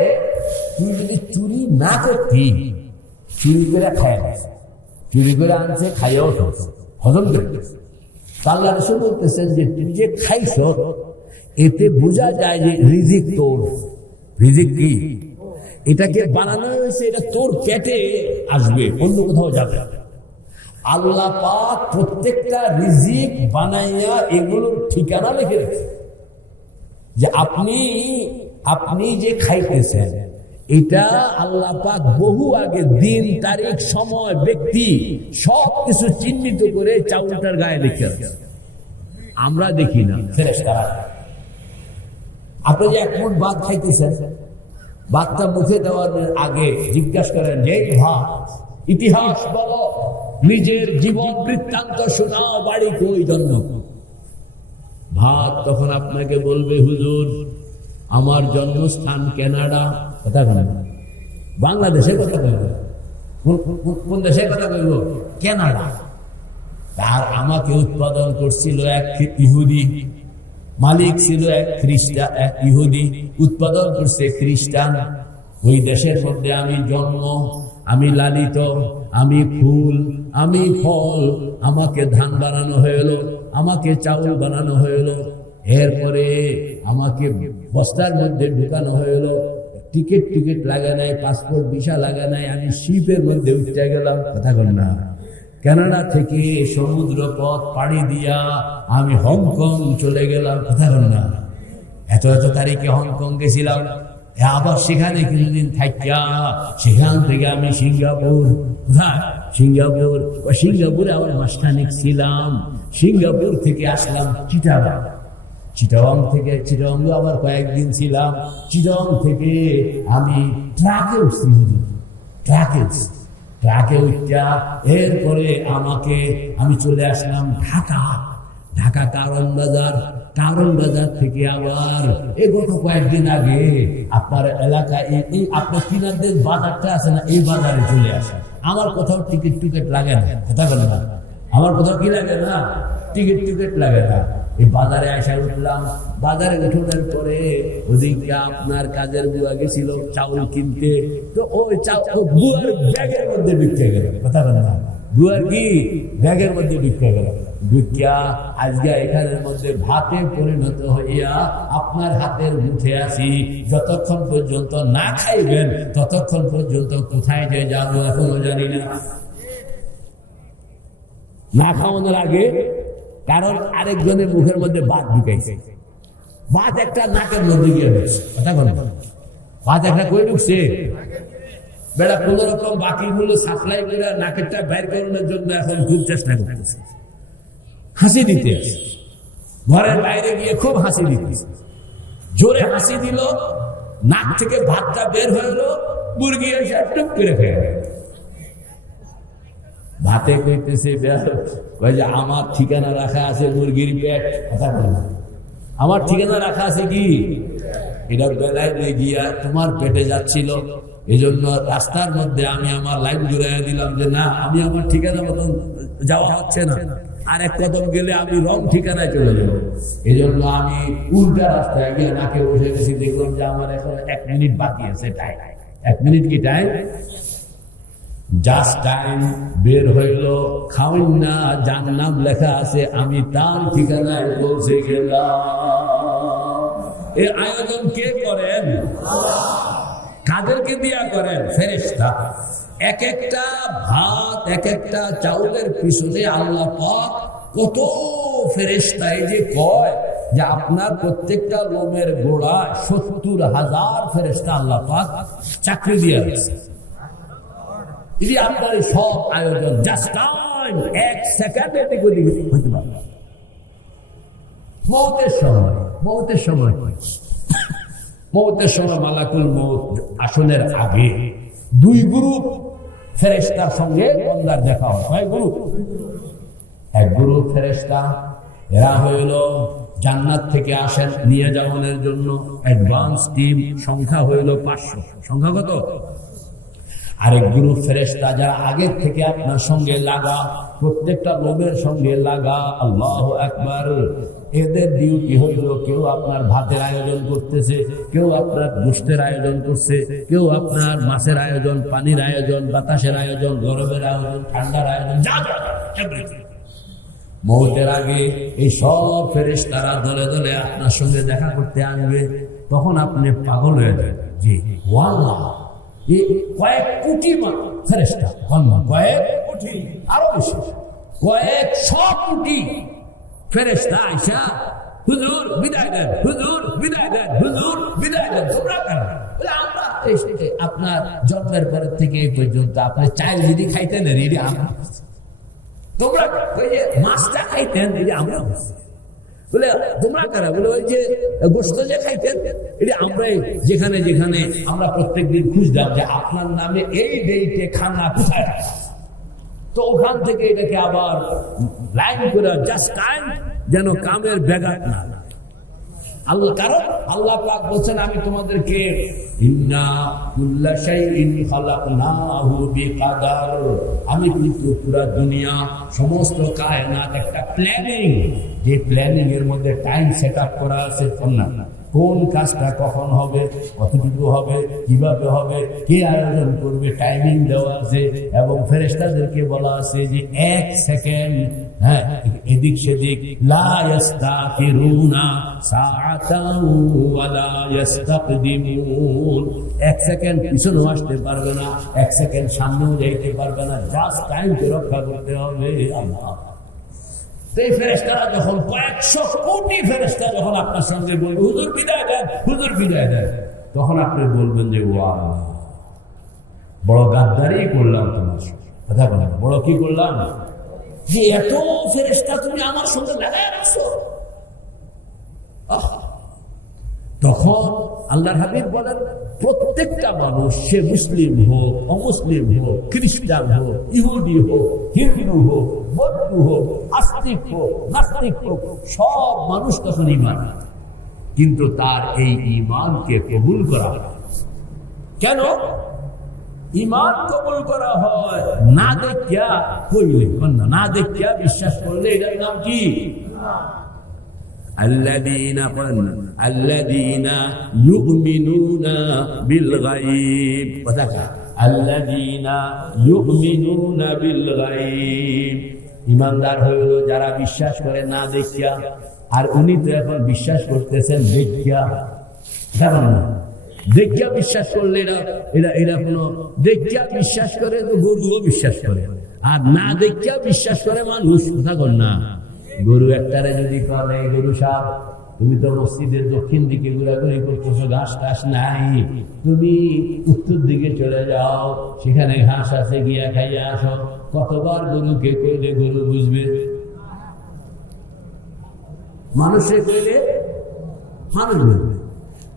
তুই যদি চুরি না করতি, চুরি করে খায়, চুরি করে আনছে, খাইয়াও হজম করে। আল্লাহ রাসূল বলতেছেন যে তুই যে খাইছ, এতে বোঝা যায় যে রিজিক তোর। রিজিক কি? এটাকে বানানো হয়েছে, এটা তোর পেটে আসবে, অন্য কোথাও যাবে। আল্লাহ পাক প্রত্যেকটা রিজিক বানাইয়া এগুলোর ঠিকানা লিখে রেখেছে, যে আপনি যে খাইতেছেন এটা আল্লাহ পাক বহু আগে দিন, তারিখ, সময়, ব্যক্তি সবকিছু চিহ্নিত করে চাউলটার গায়ে লিখে রেখেছে। আমরা দেখি না, ফেরেশতারা। আপনি যে এক মুঠ ভাত খাইতেছেন, ভাতটা মুখে দেওয়ার আগে জিজ্ঞাসা করেন যে ভাত ইতিহাস বলো, নিজের জীবন বৃত্তান্ত শোনাও, বাড়ি কই, জন্ম। ভাত তখন আপনাকে বলবে হুজুর আমার জন্মস্থান কানাডা। কথা বলেন, বাংলাদেশের কথা বলবো, কোন দেশের কথা বলবো? কানাডা। আর আমাকে উৎপাদন করছিল এক ইহুদি, মালিক ছিল এক খ্রিস্টান, এক ইহুদি, উৎপাদন করছে খ্রিস্টান। ওই দেশের মধ্যে আমি জন্ম, আমি লালিত, আমি ফুল, আমি ফল, আমাকে ধান বানানো হলো, আমাকে চাউল বানানো হলো, এরপরে আমাকে বস্তার মধ্যে ঢুকানো হলো, টিকিট লাগে নাই, পাসপোর্ট ভিসা লাগে নাই, আমি শিপের মধ্যে উঠে গেলাম। কথা বল না, কানাডা থেকে সমুদ্র পথ পাড়ি দিয়া আমি হংকং চলে গেলাম। কথা বল না, এত তারিখে হংকং গেছিলাম, আবার সেখানে কিছুদিন থাকিয়া সেখান থেকে আমি সিঙ্গাপুরে আবার মাসখানেক ছিলাম। সিঙ্গাপুর থেকে আসলাম চিটাগাং থেকে আবার কয়েকদিন ছিলাম। চিটাগাং থেকে আমি ট্রাকে উঠা এরপরে আমি চলে আসলাম ঢাকা কারণ বাজার থেকে আবার গত কয়েকদিন আগে আপনার এলাকায় এই আপনার কিনারদের বাজারটা আছে না, এই বাজারে চলে আসে। আমার কোথাও টিকিট লাগে না। কথা বলে না, আমার কোথাও কি লাগে না, টিকিট লাগে না। এই বাজারে আসা উঠলাম। বাজারে উঠোনের পরে ওদিকে আপনার কাজের বুয়া গেছিল চাউল কিনতে, তো ওই বুয়ার ব্যাগের মধ্যে বিক্রি গেল। কথা বলে না, বুয়ার কি ব্যাগের মধ্যে বিক্রি গেল। বিক্রিয়া আজকে এখানের মধ্যে ভাতে পরিণত হইয়া আপনার হাতের মুঠে আসি। যতক্ষণ পর্যন্ত না খাইবেন ততক্ষণ পর্যন্ত কোথায় যে যাবো এখনো জানি না খাওয়ানোর আগে। কারণ আরেকজনের মুখের মধ্যে ভাত ঢুকাইছে, ভাত একটা নাকের মধ্যে গিয়ে ঢুকছে। কথা বল, ভাত একটা কই ঢুকছে, বেড়া কোন রকম বাকি মূল্য সাপ্লাই করে নাকেরটা বের করানোর জন্য এখন খুব চেষ্টা করতেছে, হাসি দিতে ঘরের বাইরে গিয়ে খুব হাসি দিতেছে। জোরে হাসি দিল, নাক থেকে ভাতটা বের হইলো, মুরগি এসে টুক করে খেয়ে গেল। ভাতে কইতেছে যে আমার ঠিকানা রাখা আছে মুরগির পেট। কথা বল, আমার ঠিকানা রাখা আছে কি, এটা বেলায় গিয়া তোমার পেটে যাচ্ছিল, এই জন্য রাস্তার মধ্যে আমি আমার লাইন জুড়াইয়া দিলাম যে না, আমি আমার ঠিকানা মতন যাওয়া হচ্ছে না, আর এক কদম গেলে আমি রং ঠিকানায় চলে যাবো। এই জন্য আমি উল্টা রাস্তায় গিয়ে নাকে বসে গেছি। দেখলাম যে আমার এখন 1 মিনিট বাকি আছে, টাইম 1 মিনিট কি টাইম, জাস্ট টাইম। বের হইল, খাওয়াই না, যার নাম লেখা আছে আমি তার ঠিকানায় পৌঁছে গেলাম। এই আয়োজন কে করেন? কাদেরকে দিয়া করেন? ফেরেশতা। এক একটা ভাত, এক একটা চাউলের পিছনে আল্লাহ পাক কত ফেরেশতা। এই যে কয় যে আপনার প্রত্যেকটা লোমের গোড়া 70,000 ফেরেশতা আল্লাহ পাক চাকরি দিয়ে দিয়েছে। এই আপনার সব আয়োজন জাস্ট টাইম, 1 সেকেন্ডে হইতে পারে। মৌতের সময় মালাকুল মৌত আসনের আগে 2 গ্রুপ ফেরেশতার সঙ্গে বান্দার দেখা হয়। কয় গ্রুপ? এক গ্রুপ ফেরেশতা, এরা হইল জান্নাত থেকে আসেন নিয়ে যাওয়ার জন্য অ্যাডভান্স টিম, সংখ্যা হইল 500। সংখ্যা কত? আরেক গ্রুপ ফেরেশতা যারা আগের থেকে আপনার সঙ্গে লাগা, প্রত্যেকটা লোকের সঙ্গে লাগা। আল্লাহু আকবার। এদের ডিউটি হইল কেউ আপনার ভাতের আয়োজন করতেছে, কেউ আপনার গোশতের আয়োজন করছে, কেউ আপনার মাছের আয়োজন, পানির আয়োজন, বাতাসের আয়োজন, গরমের আয়োজন, ঠান্ডার আয়োজন, মৌতের আগে এই সব ফেরেশতারা দলে দলে আপনার সঙ্গে দেখা করতে আসবে। তখন আপনি পাগল হয়ে যাবেন যে ওয়াল্লাহ, কয়েক কোটি ফেরেশতা, কয়েক কোটি, আরো বেশি, কয়েক 100 কোটি ফেরেশতা আইসা হুজুর বিদায় দেন, হুজুর বিদায় দেন, হুজুর বিদায় দেন। তোমরা কেন? আমরা আপনার জন্মের পর থেকে এই পর্যন্ত আপনি চাল যদি খাইতেন, রেডি আমরা, তোমরা ওই যে মাছটা খাইতেন, রেডি আমরা বলে তোমরা কারা? বলে ওই যে গোশত যে খাইতেন, এটা আমরা যেখানে যেখানে আমরা প্রত্যেকদিন খুঁজতাম যে আপনার নামে এই ডেটে খানা কোথায়, তো ওখান থেকে এটাকে আবার লাইন করে জাস্ট টাইম, যেন কামের ব্যাঘাত না। আল্লাহ, কারণ আল্লাহ পাক বলছেন আমি তোমাদেরকে ইন্না কুল্লা শাইইন খালাকনাহু বিকাদার, আমি কিন্তু পুরো দুনিয়া সমস্ত কায়নাত একটা প্ল্যানিং, যে প্ল্যানিং এর মধ্যে টাইম সেট আপ করা আছে। কোন কাজটা কখন হবে, কতটুকু হবে, কিভাবে হবে, কে আয়োজন করবে, টাইমিং দেওয়া আছে। এবং ফেরেশতাদেরকে বলা আছে যে 1 সেকেন্ড এদিক সেদিক লা ইস্তাখিরুনা সাআতান ওয়া লা ইস্তাকদিমুন, 1 সেকেন্ড পিছনেও আসতে পারবে না, 1 সেকেন্ড সামনেও যাইতে পারবে না, জাস্ট টাইমকে রক্ষা করতে হবে। আল্লাহ, এই ফেরেশতারা যখন কয়েকশো কোটি ফেরেশতা যখন আপনার সঙ্গে বলবে হুজুর বিদায় দেন, হুজুর বিদায় দেন, তখন আপনি বলবেন যে ও আল্লাহ, বড় গাদ্দারি করলাম তোমার সঙ্গে। কথা বলেন, বড় কি করলাম যে এত ফেরেশতা তুমি আমার সঙ্গে লাগায় রাখছো। তখন আল্লাহর হাবিব বলেন, প্রত্যেকটা মানুষ, সে মুসলিম হোক, অমুসলিম হোক, খ্রিস্টান হোক, ইহুদি হোক, হিন্দু হোক, বৌদ্ধ হোক, আস্তিক হোক, নাস্তিক হোক, সব মানুষ তখন ঈমান, কিন্তু তার এই ঈমানকে কবুল করা হয়। কেন ঈমান কবুল করা হয়? না দেখিয়া কইলে, না দেখিয়া বিশ্বাস করলে এটার নাম কি? আল্লাযীনা ইউমিনুনা বিল গায়ব। কথা কা আল্লাযীনা ইউমিনুনা বিল গায়ব, ঈমানদার হলো যারা বিশ্বাস করে না দেখিয়া। আর উনি তো এখন বিশ্বাস করতেছেন দেখিয়া। জানেন না, দেখিয়া বিশ্বাস করলে এরা কোনো, দেখিয়া বিশ্বাস করে তো গরুও বিশ্বাস করে, আর না দেখিয়া বিশ্বাস করে মানুষ। কথা বল না, গরু একটারে যদি করে, গরু সাপ, তুমি তো মসজিদের দক্ষিণ দিকে ঘোরাঘুরি করতেছো, ঘাস টাস নাই, তুমি উত্তর দিকে চলে যাও, সেখানে ঘাস আছে, গিয়া খাইয়া আসো। কতবার গরুকে কইলে গরু বুঝবে? মানুষে কইলে মানুষ বুঝবে।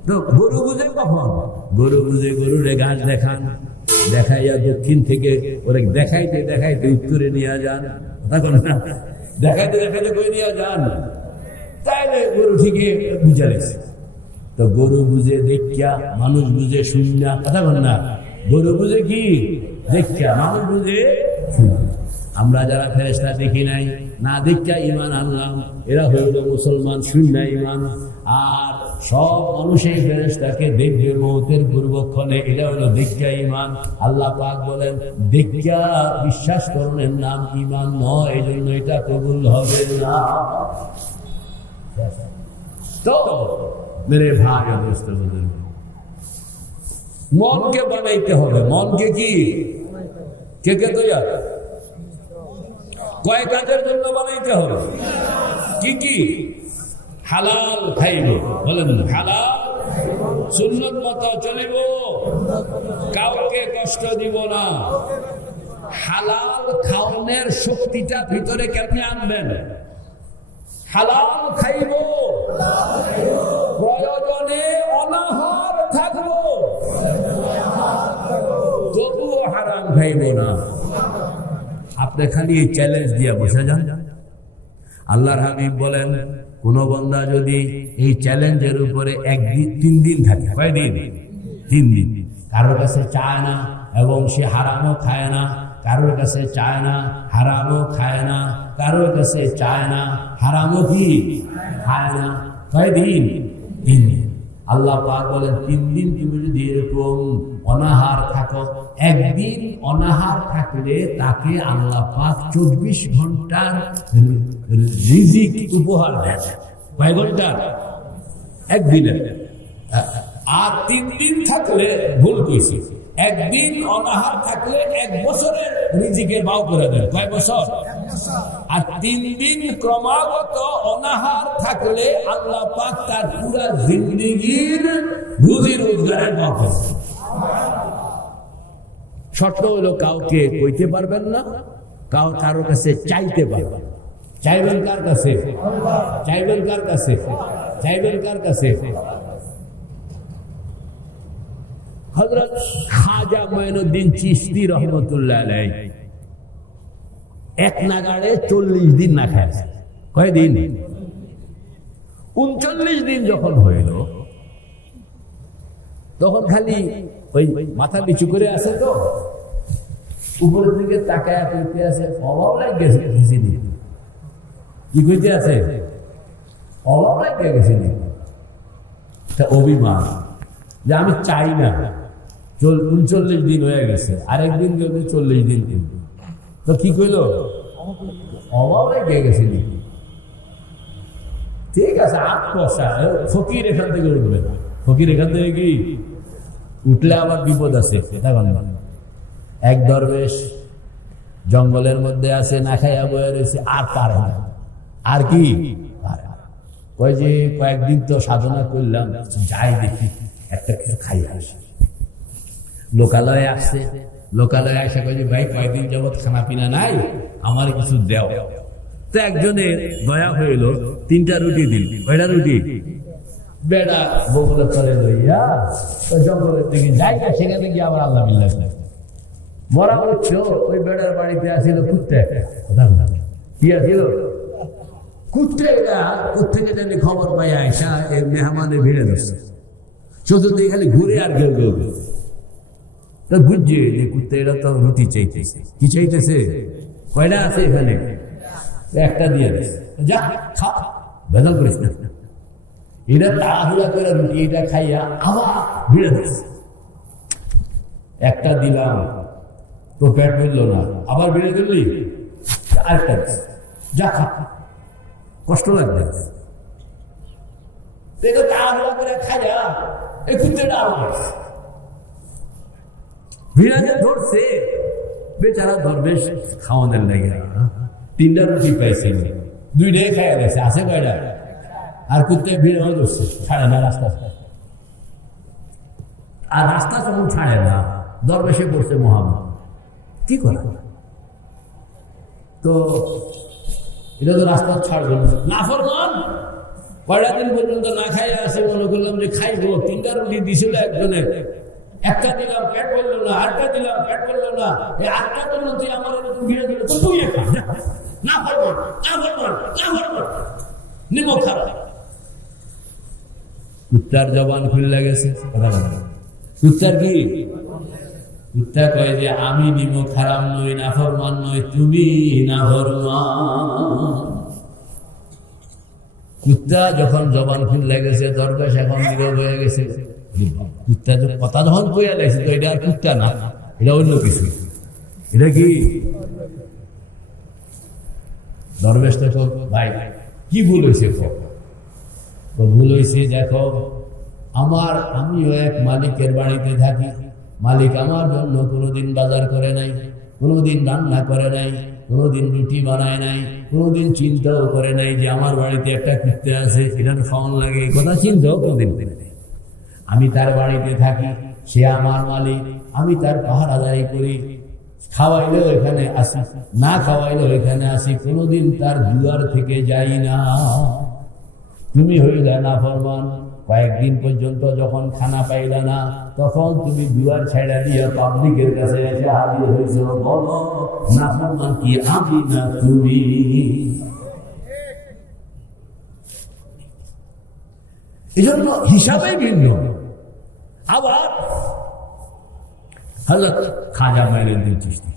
তো গরু বুঝে কখন? গরু বুঝে গরুরে ঘাস দেখান, দেখাইয়া দক্ষিণ থেকে ওরে দেখাইতে দেখাইতে উত্তরে নিয়ে যান। তখন দেখাইতে দেখাইতে কই নিয়ে যান, তাইলে গরু ঠিকই বুঝে গেছে। তো গরু বুঝে দেখিয়া, মানুষ বুঝে শূন্য। কথা বল না, গরু বুঝে কি? দেখিয়া, মানুষ বুঝে শূন্য। আমরা যারা ফেরেশতা দেখি নাই, না দেখিয়া ঈমান আনলাম, এরা হইল মুসলমান, শূন্য ঈমান। আর সব মানুষ এই ফেরেশতাকে দেখবে মওতের পূর্বক্ষণে, এটা হলো দেখিয়া ঈমান। আল্লাহ পাক বলেন, দেখিয়া বিশ্বাস করণের নাম ঈমান নয়, এই জন্য এটা কবুল হবে না। তো মেরে ভাই অবস্থা বলেন, মনকে বানাইতে হবে। মনকে কি কে কে তৈয়ার? কয় কাজের জন্য বানাইতে হবে? কি কি? হালাল খাইব, বলেন হালাল, সুন্নত মতো চলিব, কাউকে কষ্ট দিব না। হালাল খাওয়ানোর শক্তিটা ভিতরে কেমনে আনবেন? হালাল খাইব, প্রয়োজনে অনাহার থাকব, তবুও হারাম খাইব না। আপনি খালি এই চ্যালেঞ্জ দিয়ে বসে যান। আল্লাহর হাবিব বলেন, কোন বান্দা যদি এই চ্যালেঞ্জের উপরে 3 দিন থাকে, কয়দিন? 3 দিন, কারোর কাছে চায় না এবং সে হারামও খায় না, কারোর কাছে চায় না, হারামও খায় না, কারোর কাছে চায় না, হারামও কি খায় না, কয়দিন? 3 দিন। আল্লাহ পাক বলেন, 3 দিন তুমি যদি এরকম অনাহার থাকো, একদিন অনাহার থাকলে তাকে আল্লাহ পাক 24 ঘন্টার রিজিক উপহার দেন। কয় ঘন্টা? একদিনের। আর 3 দিন থাকলে, ভুল কইছি, একদিন অনাহার থাকলে 1 বছরের রিজিকের বাও করে দেন। কয় বছর? আর 3 দিন ক্রমাগত অনাহার থাকলে আল্লাহ পাক তার পুরা জিন্দেগীর রুজি রোজগারের বাও করে। শর্ত হলো কাউকে কইতে পারবেন না, কারো কাছে চাইতে পারবেন। চাইবেন কার কাছে? চাইবেন কার কাছে? চাইবেন কার কাছে? হযরত খাজা মঈনুদ্দিন চিশতি রহমতুল্লাহ আলাইহি এক নাগাড়ে 40 দিন না খাইছে। কয়দিন? 39 দিন যখন হইল, তখন খালি ওই মাথা নিচু করে আছে, তো উপরের দিকে তাকায় কইতে আছে, অভাব লাগে গেছে ঘিসি দিন। কি কইতে আছে? অভাব লাগে গেছে। অভিমান যে আমি চাই না, 39 দিন হয়ে গেছে, আরেকদিন যদি 40 দিন তো কি কইল, অভাব রেখে গেছে। ঠিক আছে, 8 পয়সা ফকির এখান থেকে উঠবে না, ফকির এখান থেকে কি উঠলে আবার বিপদ আছে। এক দরবেশ জঙ্গলের মধ্যে আছে, না খাইয়া বয়ে রয়েছে, আর পারে না, আর কি ওই যে কয়েকদিন তো সাধনা করলাম, যাই দেখি একটা কিছু খাই আসে। লোকালয়ে আসছে, লোকালয়ে আসে কয়ে যে ভাই কয়েকদিন যাবৎ খানা পিনা নাই, আমার কিছু দেও। তো একজনের দয়া হইল, 3টা রুটি দিল। কয়টা রুটি? বেড়া বগুলো করে লইয়া জঙ্গলের দিকে যাই, সেখানে গিয়ে আবার আল্লাহ বিল্লাহ মরা হচ্ছে। ওই বেড়ার বাড়িতে আসিল কুত্তে, কি আসিল কুত্তে, কোথেকে জানি খবর পাই আয়সা এই মেহমানের ভিড়ে ধরছে, চতুর্দিকে খালি ঘুরে আর কেউ কেউ তো বুঝছে যে কুত্তে এরা তো রুটি চাইতেছে। কি চাইতেছে? কয়টা আছে এখানে? একটা দিয়ে দিচ্ছে, যা খা, ভেজাল করিস না। এটা তাড়াহুড়া করে রুটি এটা খাইয়া আবার ভিড়ে দিচ্ছে। একটা দিলাম তো পেট বলল না, আবার বেড়ে দিলি, আরেকটা যা খা, কষ্ট লাগবে। তাড়াহুড়া করে খাইয়া এই কুত্তেটা আবার বিরাজে ধরছে। বেচারা দরবেশ খাওয়ানোর লাগে 3টা রুটি পাইছে, 2টাই খাইয়া গেছে, আছে কয়টা? আর কুত্তে ভিড় হয়ে ধরছে, ছাড়ে না রাস্তা। আর রাস্তা যখন ছাড়ে না, দরবেশে পড়ছে মোহাম্মদ, কি করে? তো এটা তো রাস্তা ছাড়বে না, ফরমান কয়টা দিন পর্যন্ত না খাইয়া আসে, মনে করলাম যে খাইবো। 3টা রুটি দিছিল একজনে, একটা দিলাম পেট বললো না, আরেকটা দিলাম পেট বললো না, এই 8টা জন্য তুই আমার ঘিরে দিল, তো তুই খা না, ফরমান না, ফরমান না, ফরমান নিমক খারাপ। কুত্তার জবান খুলে গেছে, কথা বলে কুত্তার কি? কুত্তা কয় যে আমি নিমক হারাম নই, নাফরমান নই, তুমি নাফরমান। কুত্তা যখন জবান খুলে গেছে, দরবেশ এখন নীরব হয়ে গেছে। কুত্তা কথা যখন কইয়া লাগছে, তো এটা আর কুত্তা না, এটা অন্য কিছু। এটা কি? দরবেশ তো ভাই কি ভুল হয়েছে? ভুল হয়েছে, দেখো আমিও এক মালিকের বাড়িতে থাকি, মালিক আমার জন্য কোনোদিন বাজার করে নাই, কোনোদিন রান্না করে নাই, কোনোদিন রুটি বানায় নাই, কোনোদিন চিন্তাও করে নাই যে আমার বাড়িতে একটা কুত্তে আছে, এটা খাওয়ান লাগে, এই কথা চিন্তাও কোনোদিন করে নাই। আমি তার বাড়িতে থাকি, সে আমার মালিক, আমি তার পাহারাদারি করি, খাওয়াইলে ওইখানে আসি, না খাওয়াইলে ওইখানে আসি, কোনোদিন তার দুয়ার থেকে যাই না। তুমি হইলে নাফরমান, কয়েকদিন পর্যন্ত যখন খানা পাইলা না, তখন তুমি দুয়ার ছেড়া দিয়ে পাবলিকের কাছে এসে হাজির হয়েছ। বলো নাফরমান কি আমি না তুমি? এজন্য হিসাবে ভিন্ন। আবার হযরত খাজা মাইনুদ্দিন চিশতি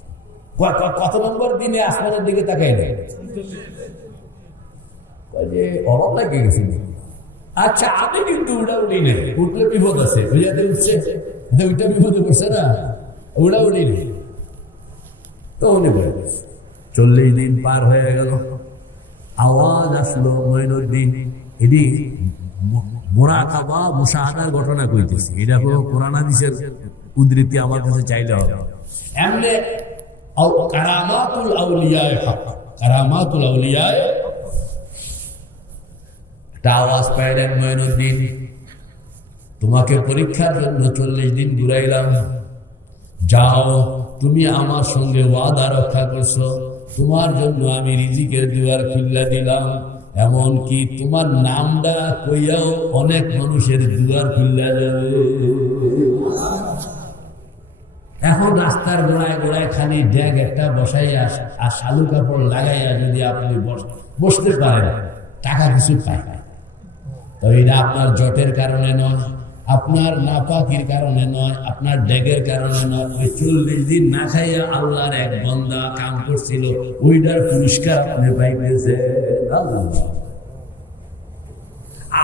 কত নম্বর দিনে আসমানের দিকে তাকাই নেই, যে অভাব লাগে গেছে। আচ্ছা, আমি কিন্তু উড়াউড়ি নেই, উঠলে বিপদ আছে, বুঝাতে উঠছে, ওইটা বিপদে পড়ছে না, উড়াউড়ি নেই। তো উনি বলে 40 দিন পার হয়ে গেল, আওয়াজ আসলো মাইনুদ্দিন, এটি মুরাকাবা মুশাহাদার ঘটনা কইতেছি, এটা হলো কোরআন হাদিসের উদ্ধৃতি, আমার কাছে চাইলে হবে। এমনি কারামাতুল আউলিয়ায়ে হক, কারামাতুল আউলিয়ায়ে আওয়াজ পাইলেন মাইনুদ্দিন, তোমাকে পরীক্ষার জন্য 40 দিন ঘুরাইলাম, যাও, তুমি আমার সঙ্গে ওয়াদা রক্ষা করছো, তোমার জন্য আমি রিজিকের দুয়ার খুলে দিলাম, এমনকি তোমার নামটা কইয়াও অনেক মানুষের দুয়ার খুলে যাবে। এখন রাস্তার গোড়ায় গোড়ায় খালি ড্যাগ একটা বসাইয়া আর শালু কাপড় লাগাইয়া যদি আপনি বসতে পারেন, টাকা কিছু পায়। তো এটা আপনার জটের কারণে নয়, আপনার নাপাকির কারণে নয়, আপনার ড্যাগের কারণে নয়। ওই 40 দিন না খাইয়া আল্লাহর এক বান্দা কাম করছিল, ওইটার পুরস্কার আপনি পাইতেছে।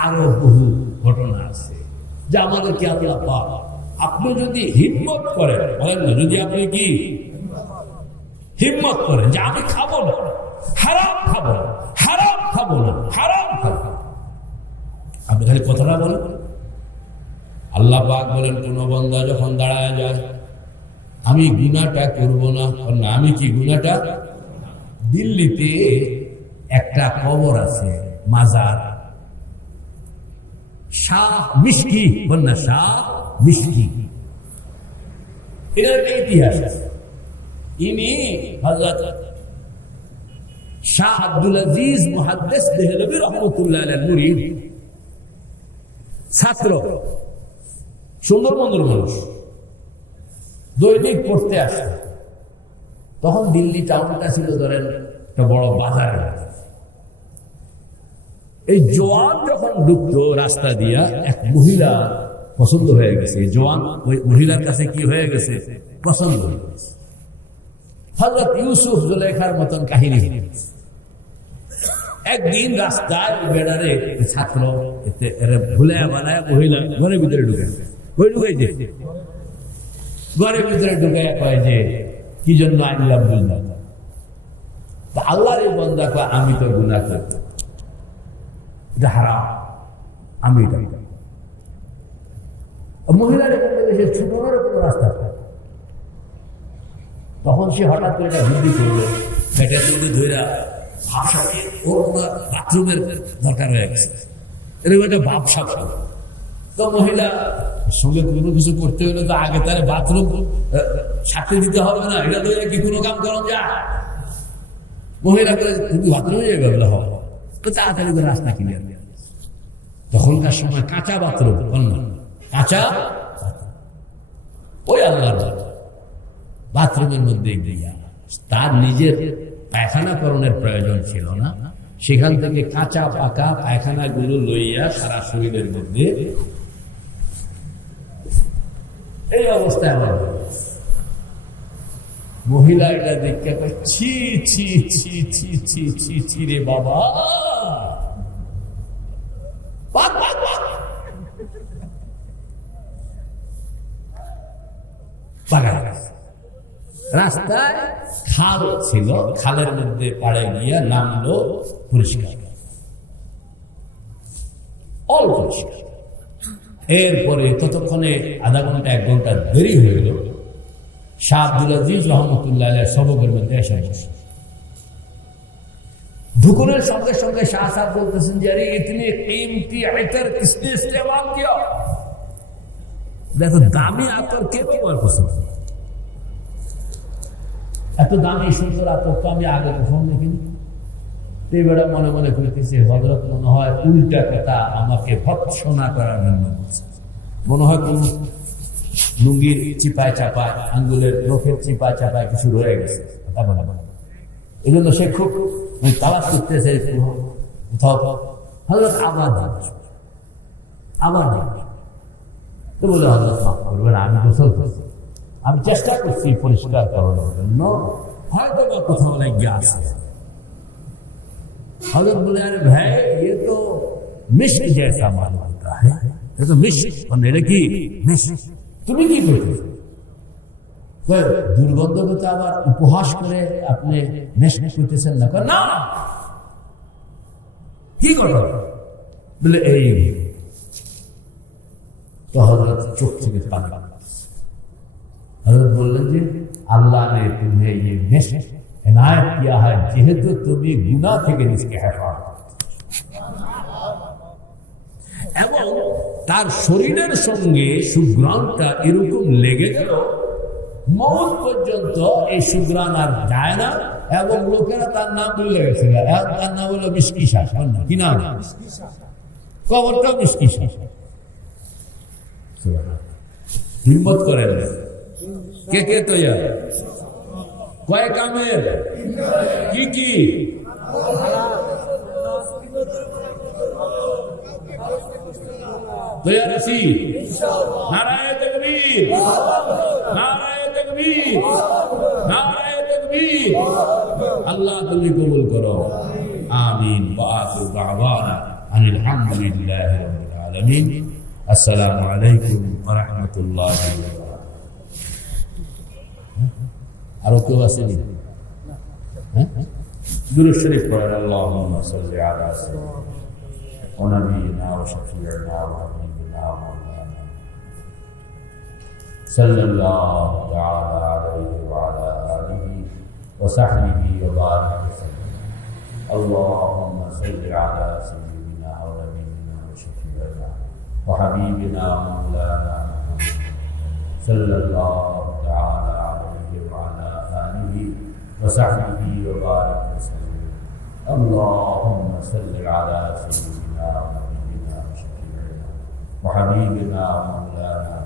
আরো বহু ঘটনা আছে যে আমাদেরকে আল্লাহ পাক আপনি যদি হিম্মত করেন, বলেন না, যদি আপনি কি হিম্মত করেন যে আমি খাবো না, হারাম খাবো না, হারাম খাবো না, হারাম খাবো না, আপনি খালি কথাটা বলেন। আল্লাহ পাক বলেন কোন বান্দা যখন দাঁড়ায় যায় আমি গুনাহটা করব না, আমি কি গুনাহটা, দিল্লিতে একটা কবর আছে মাজার, শাহ মিশকি, বন্যা শাহ মিশকি, এটার ইতিহাস আছে। ইনি হযরত শাহ আব্দুল আজিজ মুহাদ্দিস দেহলভী রাহমাতুল্লাহ আলাইহির মুরিদ, ছাত্র, সুন্দর মন্দির মানুষ, দৈনিক পড়তে আসে। তখন দিল্লি টাউনটা ছিল ধরেন একটা বড় বাজার। এই জোয়ান যখন ঢুকতো রাস্তা দিয়া, এক মহিলা পছন্দ হয়ে গেছে, জোয়ান ওই মহিলার কাছে কি হয়ে গেছে, পছন্দ হয়ে গেছে। হযরত ইউসুফ জুলেখার মতন কাহিনী হয়ে গেছে। একদিন রাস্তায় বেড়ারে ছাত্র ভুলে বানায় মহিলা ঘরের ভিতরে ঢুকে, ঘরের ভিতরে ঢুকে কয় যে কি জন্য আনলাম বুঝলাম, আল্লাহর এই বান্দা কয় আমি তো গুনাহ করতাম, এটা হারাম, আমি এটা মহিলার এখানে ছুটানোর কোনো রাস্তা। তখন সে হঠাৎ করে একটা বুদ্ধি করলো, পেটের মধ্যে ধরে ওর বাথরুমের দরকার হয়ে গেছে, এরকম একটা ভাব সাপ। তো মহিলা সঙ্গে কোনো কিছু করতে হলে তো আগে তার বাথরুম সাথে দিতে হবে না, এটা তো কি কোনো কাম করা যায়। মহিলা করে তুমি বাথরুমে যাবে বলে হবে, তো তাড়াতাড়ি করে রাস্তা কিনে আনবে। তখনকার সময় কাঁচা বাথরুম, কাঁচা ওই আল্লাহর বাথরুমের মধ্যে গিয়া তার নিজের পায়খানা করণের প্রয়োজন ছিল না, সেখান থেকে কাঁচা পাকা পায়খানা গুলো লইয়া সারা শরীরের মধ্যে এই অবস্থায় আমার মহিলা এটা দেখতে ছি ছি ছি ছি ছি ছি ছি রে বাবা, রাস্তায় খাল ছিল, খালের মধ্যে পাড়ে গিয়া নামলো, পরিষ্কার অল পরিষ্কার। এরপরে ততক্ষণে আধা ঘন্টা 1 ঘন্টা দেরি হইল, শাহ আব্দুল আজিজ রহমতুল্লাহ আলাইহির সবকের মধ্যে এসে বসে। ঢুকুনের সঙ্গে সঙ্গে শাহ সাহেব বলতেছেন যে আরে ইতনে कीमती अतर किसने इस्तेमाल किया, এত দামি আতর কে ব্যবহার করছে, এত দামি সুন্দর আতর তো আমি আগে কখনো দেখিনি। বেড়া মনে মনে করতেছে হযরত মনে হয় উল্টা কথা আমাকে ভৎসনা করার জন্য বলছে, মনে হয় কোন লুঙ্গির চিপায় চাপায়, আঙ্গুলের নখের চিপায় চাপায় কিছু রয়ে গেছে, এই জন্য সে খুব তালাশ করতেছে কোথাও। হযরত আবার তো বলে হযরত মাফ করবেন, আমি গোসল করছি, আমি চেষ্টা করছি পরিষ্কার করানোর জন্য, হয়তো বা কোথাও লেগে আছে। हजरत बोले अरे भाई ये तो मिश्र जैसा मालूम होता है, ये तो मिश्र की मिश्र, तुम्हें की করতে দুর্গন্ধ কথা আবার উপহাস করে আপনি মিশ্র করতেছেন না, না কি করো বলে এই। তো হযরত চোখ থেকে পানি, हजरत बोलें जी अल्लाह ने तुम्हें ये मिश्र इनायत किया है जेहेतु तुम्हें गुनाह থেকে নিজকে হেফাজত, এবং তার শরীরের সঙ্গে সুঘ্রাণটা এরকম লেগে গেল মওত পর্যন্ত এই সুঘ্রাণ আর যায় না, এবং লোকেরা তার নাম ভুলে গেছে। তার নাম হলো মিশকি শাহ, কি নাম, কবরটা মিশকি শাহ। হিম্মত করেন কে কে তৈরি, কয় কামের কি কি, তৈরি আছি, নারায়ে তাকবীর, নারায়ে তাকবীর, নারায়ে তাকবীর। আল্লাহ তুমি কবুল করো, আমিন। ওয়া আখিরু দাওয়ানা আনিল হামদুলিল্লাহি রাব্বিল আলামিন। আসসালামু আলাইকুম ওয়া রাহমাতুল্লাহি ওয়া বারাকাতুহু। আরো কেউ আসেনি? দুরূদ শরীফ পড়েন। আল্লাহুম্মা সাল্লি আলা সাইয়্যিদিনা ওয়া নাবিয়িনা ওয়া শাফিঈনা ওয়া হাবিবিনা ওয়া মাওলানা সাল্লাল্লাহু তাআলা আলাইহি ওয়া আলা আলিহি ওয়া সাহবিহি ওয়া বারিক ওয়া সাল্লাম। আল্লাহুম্মা সাল্লি আলা সাইয়্যিদিনা ওয়া নাবিয়িনা ওয়া শাফিঈনা ওয়া হাবিবিনা ওয়া মাওলানা সাল্লাল্লাহু তাআলা আলাইহি ওয়া আলা আলিহি وصحبه وبارك وسلم. اللهم صل على سيدنا ونبينا وشفيعنا وحبيبنا ومولانا